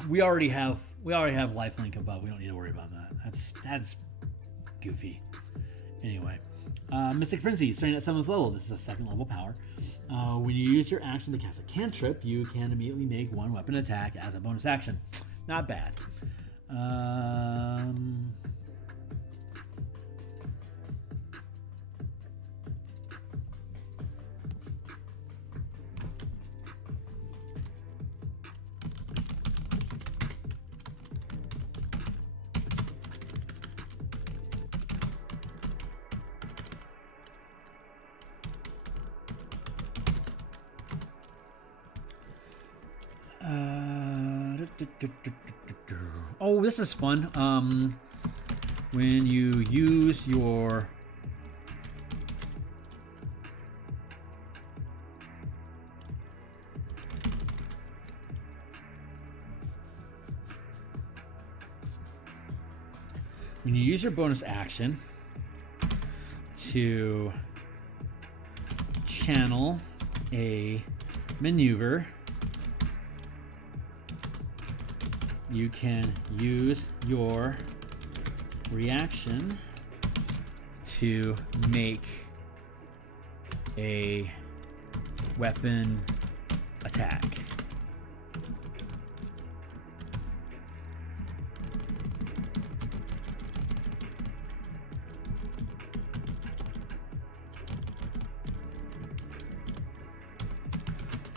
We already have lifelink above. We don't need to worry about that. That's goofy. Anyway, Mystic Frenzy, starting at 7th level. This is a 2nd level power. When you use your action to cast a cantrip, you can immediately make one weapon attack as a bonus action. Not bad. Oh, this is fun. When you use your bonus action to channel a maneuver, you can use your reaction to make a weapon attack.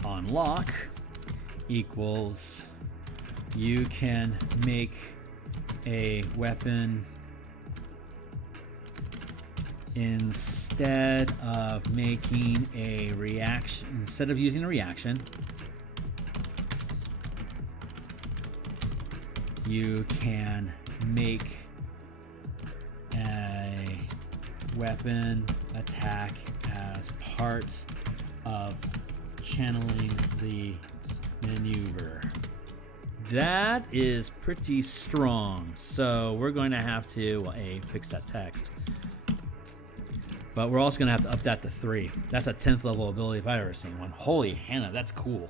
Unlock equals you can make a weapon instead of making a reaction. Instead of using a reaction, you can make a weapon attack as part of channeling the maneuver. That is pretty strong. So we're going to have to, well, fix that text. But we're also going to have to up that to 3. That's a 10th level ability if I've ever seen one. Holy Hannah, that's cool.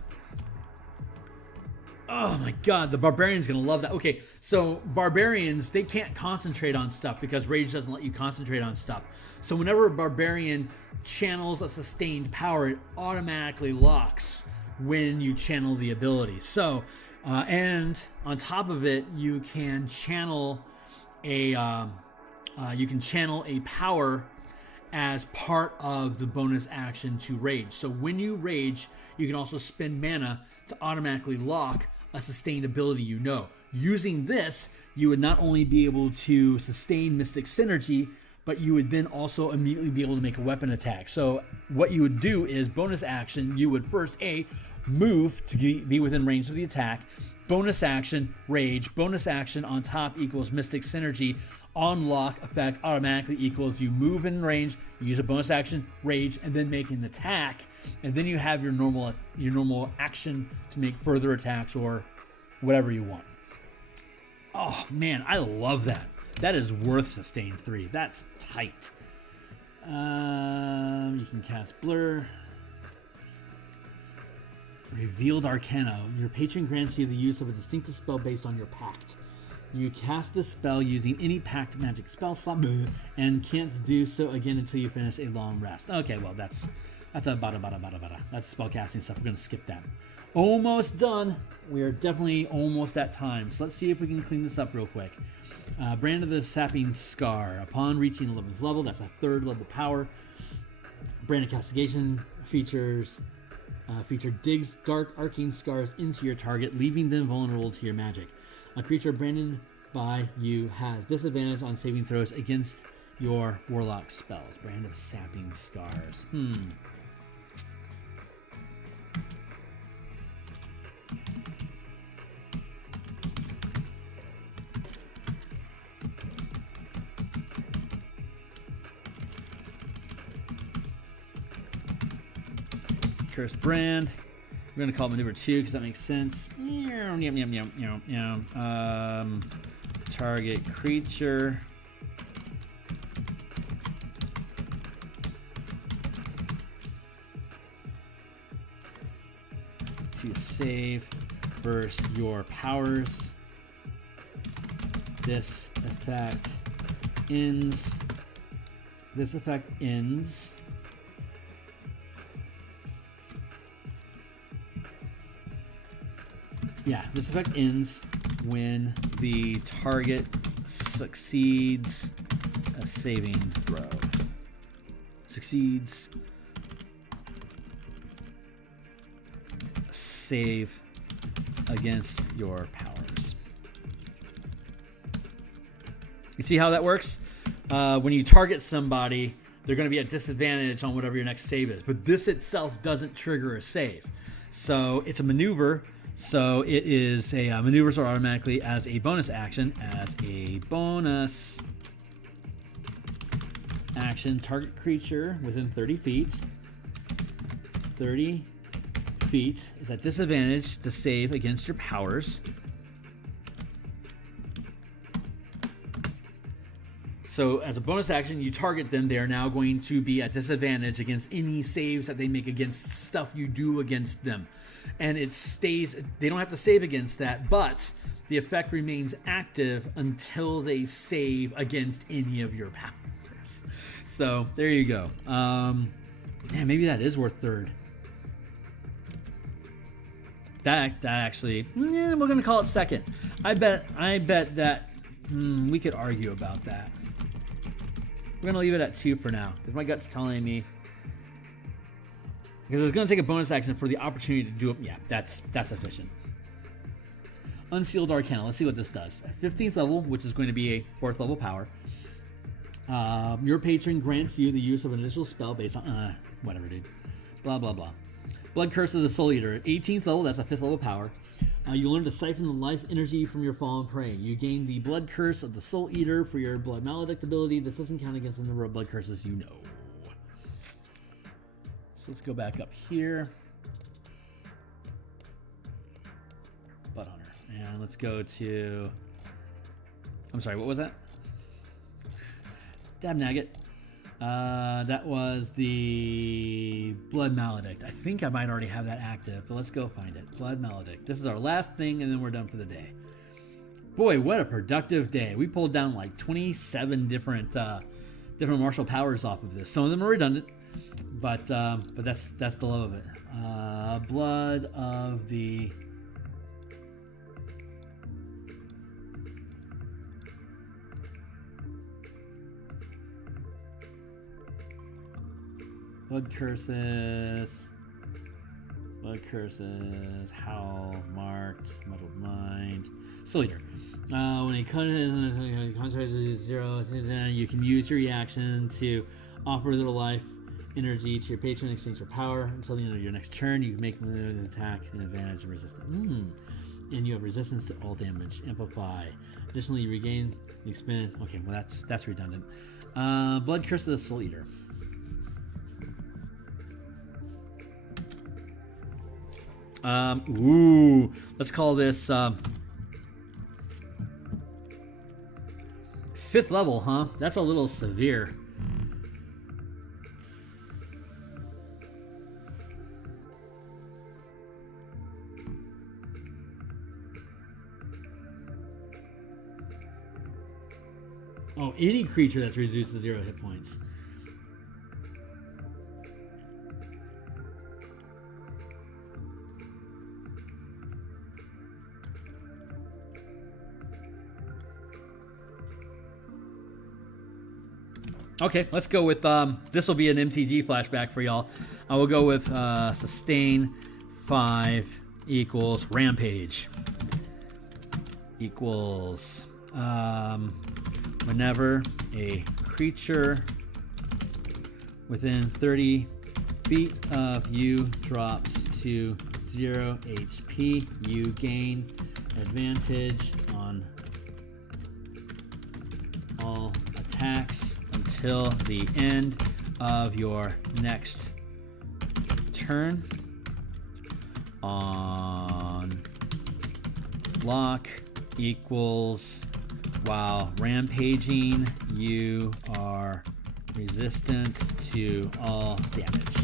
Oh my god, the Barbarian's going to love that. Okay, so Barbarians, they can't concentrate on stuff because Rage doesn't let you concentrate on stuff. So whenever a Barbarian channels a sustained power, it automatically locks when you channel the ability. So, and on top of it, you can channel a power as part of the bonus action to rage. So when you rage, you can also spend mana to automatically lock a sustained ability you know. Using this, you would not only be able to sustain Mystic Synergy, but you would then also immediately be able to make a weapon attack. So what you would do is bonus action, you would first move to be within range of the attack, bonus action, rage, bonus action on top equals Mystic Synergy, on lock effect automatically equals you move in range, you use a bonus action, rage, and then make an attack, and then you have your normal action to make further attacks or whatever you want. Oh man, I love that. That is worth sustain 3. That's tight. You can cast Blur. Revealed Arcana. Your patron grants you the use of a distinctive spell based on your pact. You cast the spell using any pact magic spell slot and can't do so again until you finish a long rest. Okay, well that's a bada. That's spell casting stuff. We're gonna skip that. Almost done. We are definitely almost at time. So let's see if we can clean this up real quick. Brand of the Sapping Scar. Upon reaching 11th level, that's a 3rd level power. Brand of Castigation feature digs dark arcane scars into your target, leaving them vulnerable to your magic. A creature branded by you has disadvantage on saving throws against your warlock spells. Brand of Sapping Scars. Cursed brand. We're going to call it maneuver 2 because that makes sense. Target creature to save versus your powers. This effect ends. This effect ends. Yeah, this effect ends when the target succeeds a saving throw. Succeeds a save against your powers. You see how that works? When you target somebody, they're going to be at disadvantage on whatever your next save is. But this itself doesn't trigger a save. So it's a maneuver. So it is a maneuvers are automatically as a bonus action. As a bonus action, target creature within 30 feet. 30 feet is at disadvantage to save against your powers. So as a bonus action, you target them. They are now going to be at disadvantage against any saves that they make against stuff you do against them. And it stays, they don't have to save against that, but the effect remains active until they save against any of your powers. So there you go. Man, maybe that is worth third. That actually, we're going to call it second. I bet that we could argue about that. We're going to leave it at 2 for now, because my gut's telling me. Because it's going to take a bonus action for the opportunity to do it. Yeah, that's sufficient. Unsealed Arcana. Let's see what this does. At 15th level, which is going to be a 4th level power, your patron grants you the use of an additional spell based on... whatever, dude. Blah, blah, blah. Blood Curse of the Soul Eater. At 18th level, that's a 5th level power. You learn to siphon the life energy from your fallen prey. You gain the Blood Curse of the Soul Eater for your Blood Maledict ability. This doesn't count against the number of Blood Curses you know. So let's go back up here. Bloodhunter. And let's go to... I'm sorry, what was that? Dab Nugget. That was the Blood Maledict. I think I might already have that active, but let's go find it. Blood Maledict. This is our last thing, and then we're done for the day. Boy, what a productive day. We pulled down like 27 different martial powers off of this. Some of them are redundant, but that's the love of it. Blood of the... Blood Curses, Howl, Marked, Muddled Mind, Soul Eater. When a concentration is 0, you can use your reaction to offer a little life energy to your patron in exchange for power. Until the end of your next turn, you can make an attack and advantage and resistance. And you have resistance to all damage. Amplify. Additionally, you regain the expend. Okay, well that's redundant. Blood Curse of the Soul Eater. Let's call this 5th level, huh? That's a little severe. Oh, any creature that's reduced to 0 hit points. Okay, let's go with, this will be an MTG flashback for y'all. I will go with sustain 5 equals rampage. Equals whenever a creature within 30 feet of you drops to 0 HP, you gain advantage on all attacks until the end of your next turn. On lock equals while rampaging, you are resistant to all damage.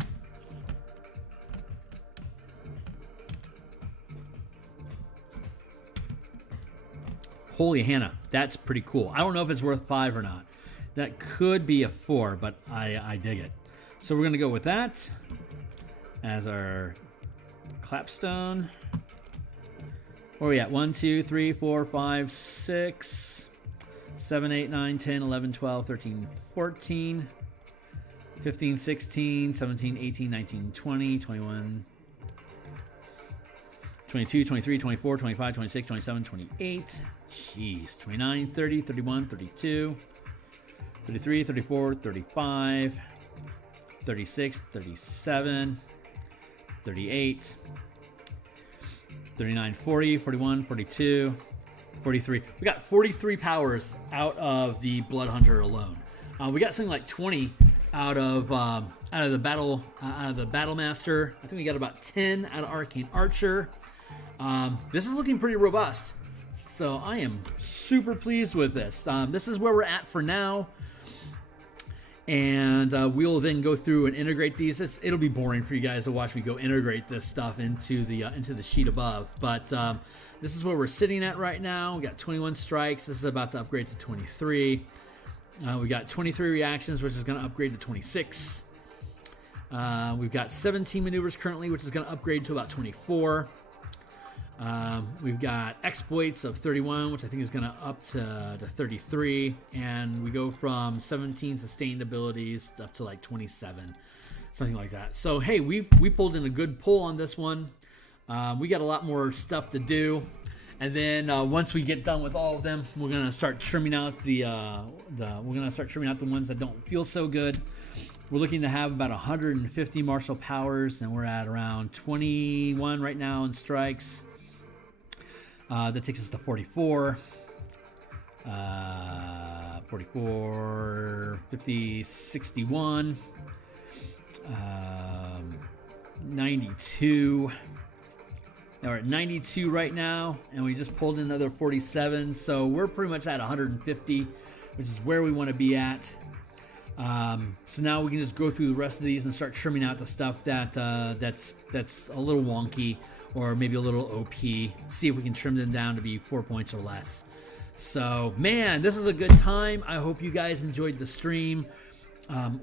Holy Hannah, that's pretty cool. I don't know if it's worth 5 or not. That could be a 4, but I dig it. So we're going to go with that as our clapstone. Where are we at? 1, 2, 3, 4, 5, 6, 7, 8, 9, 10, 11, 12, 13, 14, 15, 16, 17, 18, 19, 20, 21, 22, 23, 24, 25, 26, 27, 28. Jeez. 29, 30, 31, 32, 33, 34, 35, 36, 37, 38, 39, 40, 41, 42, 43. We got 43 powers out of the Bloodhunter alone. We got something like 20 out of the battle master. I think we got about 10 out of Arcane Archer. This is looking pretty robust, so I am super pleased with this. This is where we're at for now, and we'll then go through and integrate these. It'll be boring for you guys to watch me go integrate this stuff into the sheet above, but this is where we're sitting at right now. We got 21 strikes. This is about to upgrade to 23. We got 23 reactions, which is going to upgrade to 26. We've got 17 maneuvers currently, which is going to upgrade to about 24. We've got exploits of 31, which I think is going to up to 33, and we go from 17 sustained abilities up to like 27, something like that. So hey, we pulled in a good pull on this one. We got a lot more stuff to do, and then once we get done with all of them, we're gonna start trimming out the ones that don't feel so good. We're looking to have about 150 martial powers, and we're at around 21 right now in strikes. That takes us to 44. 44, 50, 61, 92. Now we're at 92 right now, and we just pulled in another 47. So we're pretty much at 150, which is where we want to be at. So now we can just go through the rest of these and start trimming out the stuff that's a little wonky or maybe a little OP. See if we can trim them down to be 4 points or less. So man, this is a good time. I hope you guys enjoyed the stream.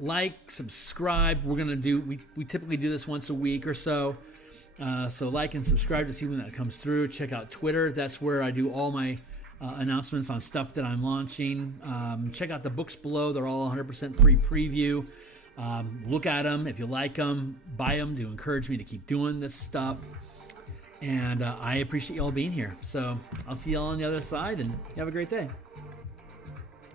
Like, subscribe. We're gonna do. We typically do this once a week or so. So like and subscribe to see when that comes through. Check out Twitter. That's where I do all my announcements on stuff that I'm launching. Check out the books below. They're all 100% free preview. Look at them. If you like them, buy them to encourage me to keep doing this stuff. And I appreciate y'all being here. So I'll see y'all on the other side, and you have a great day.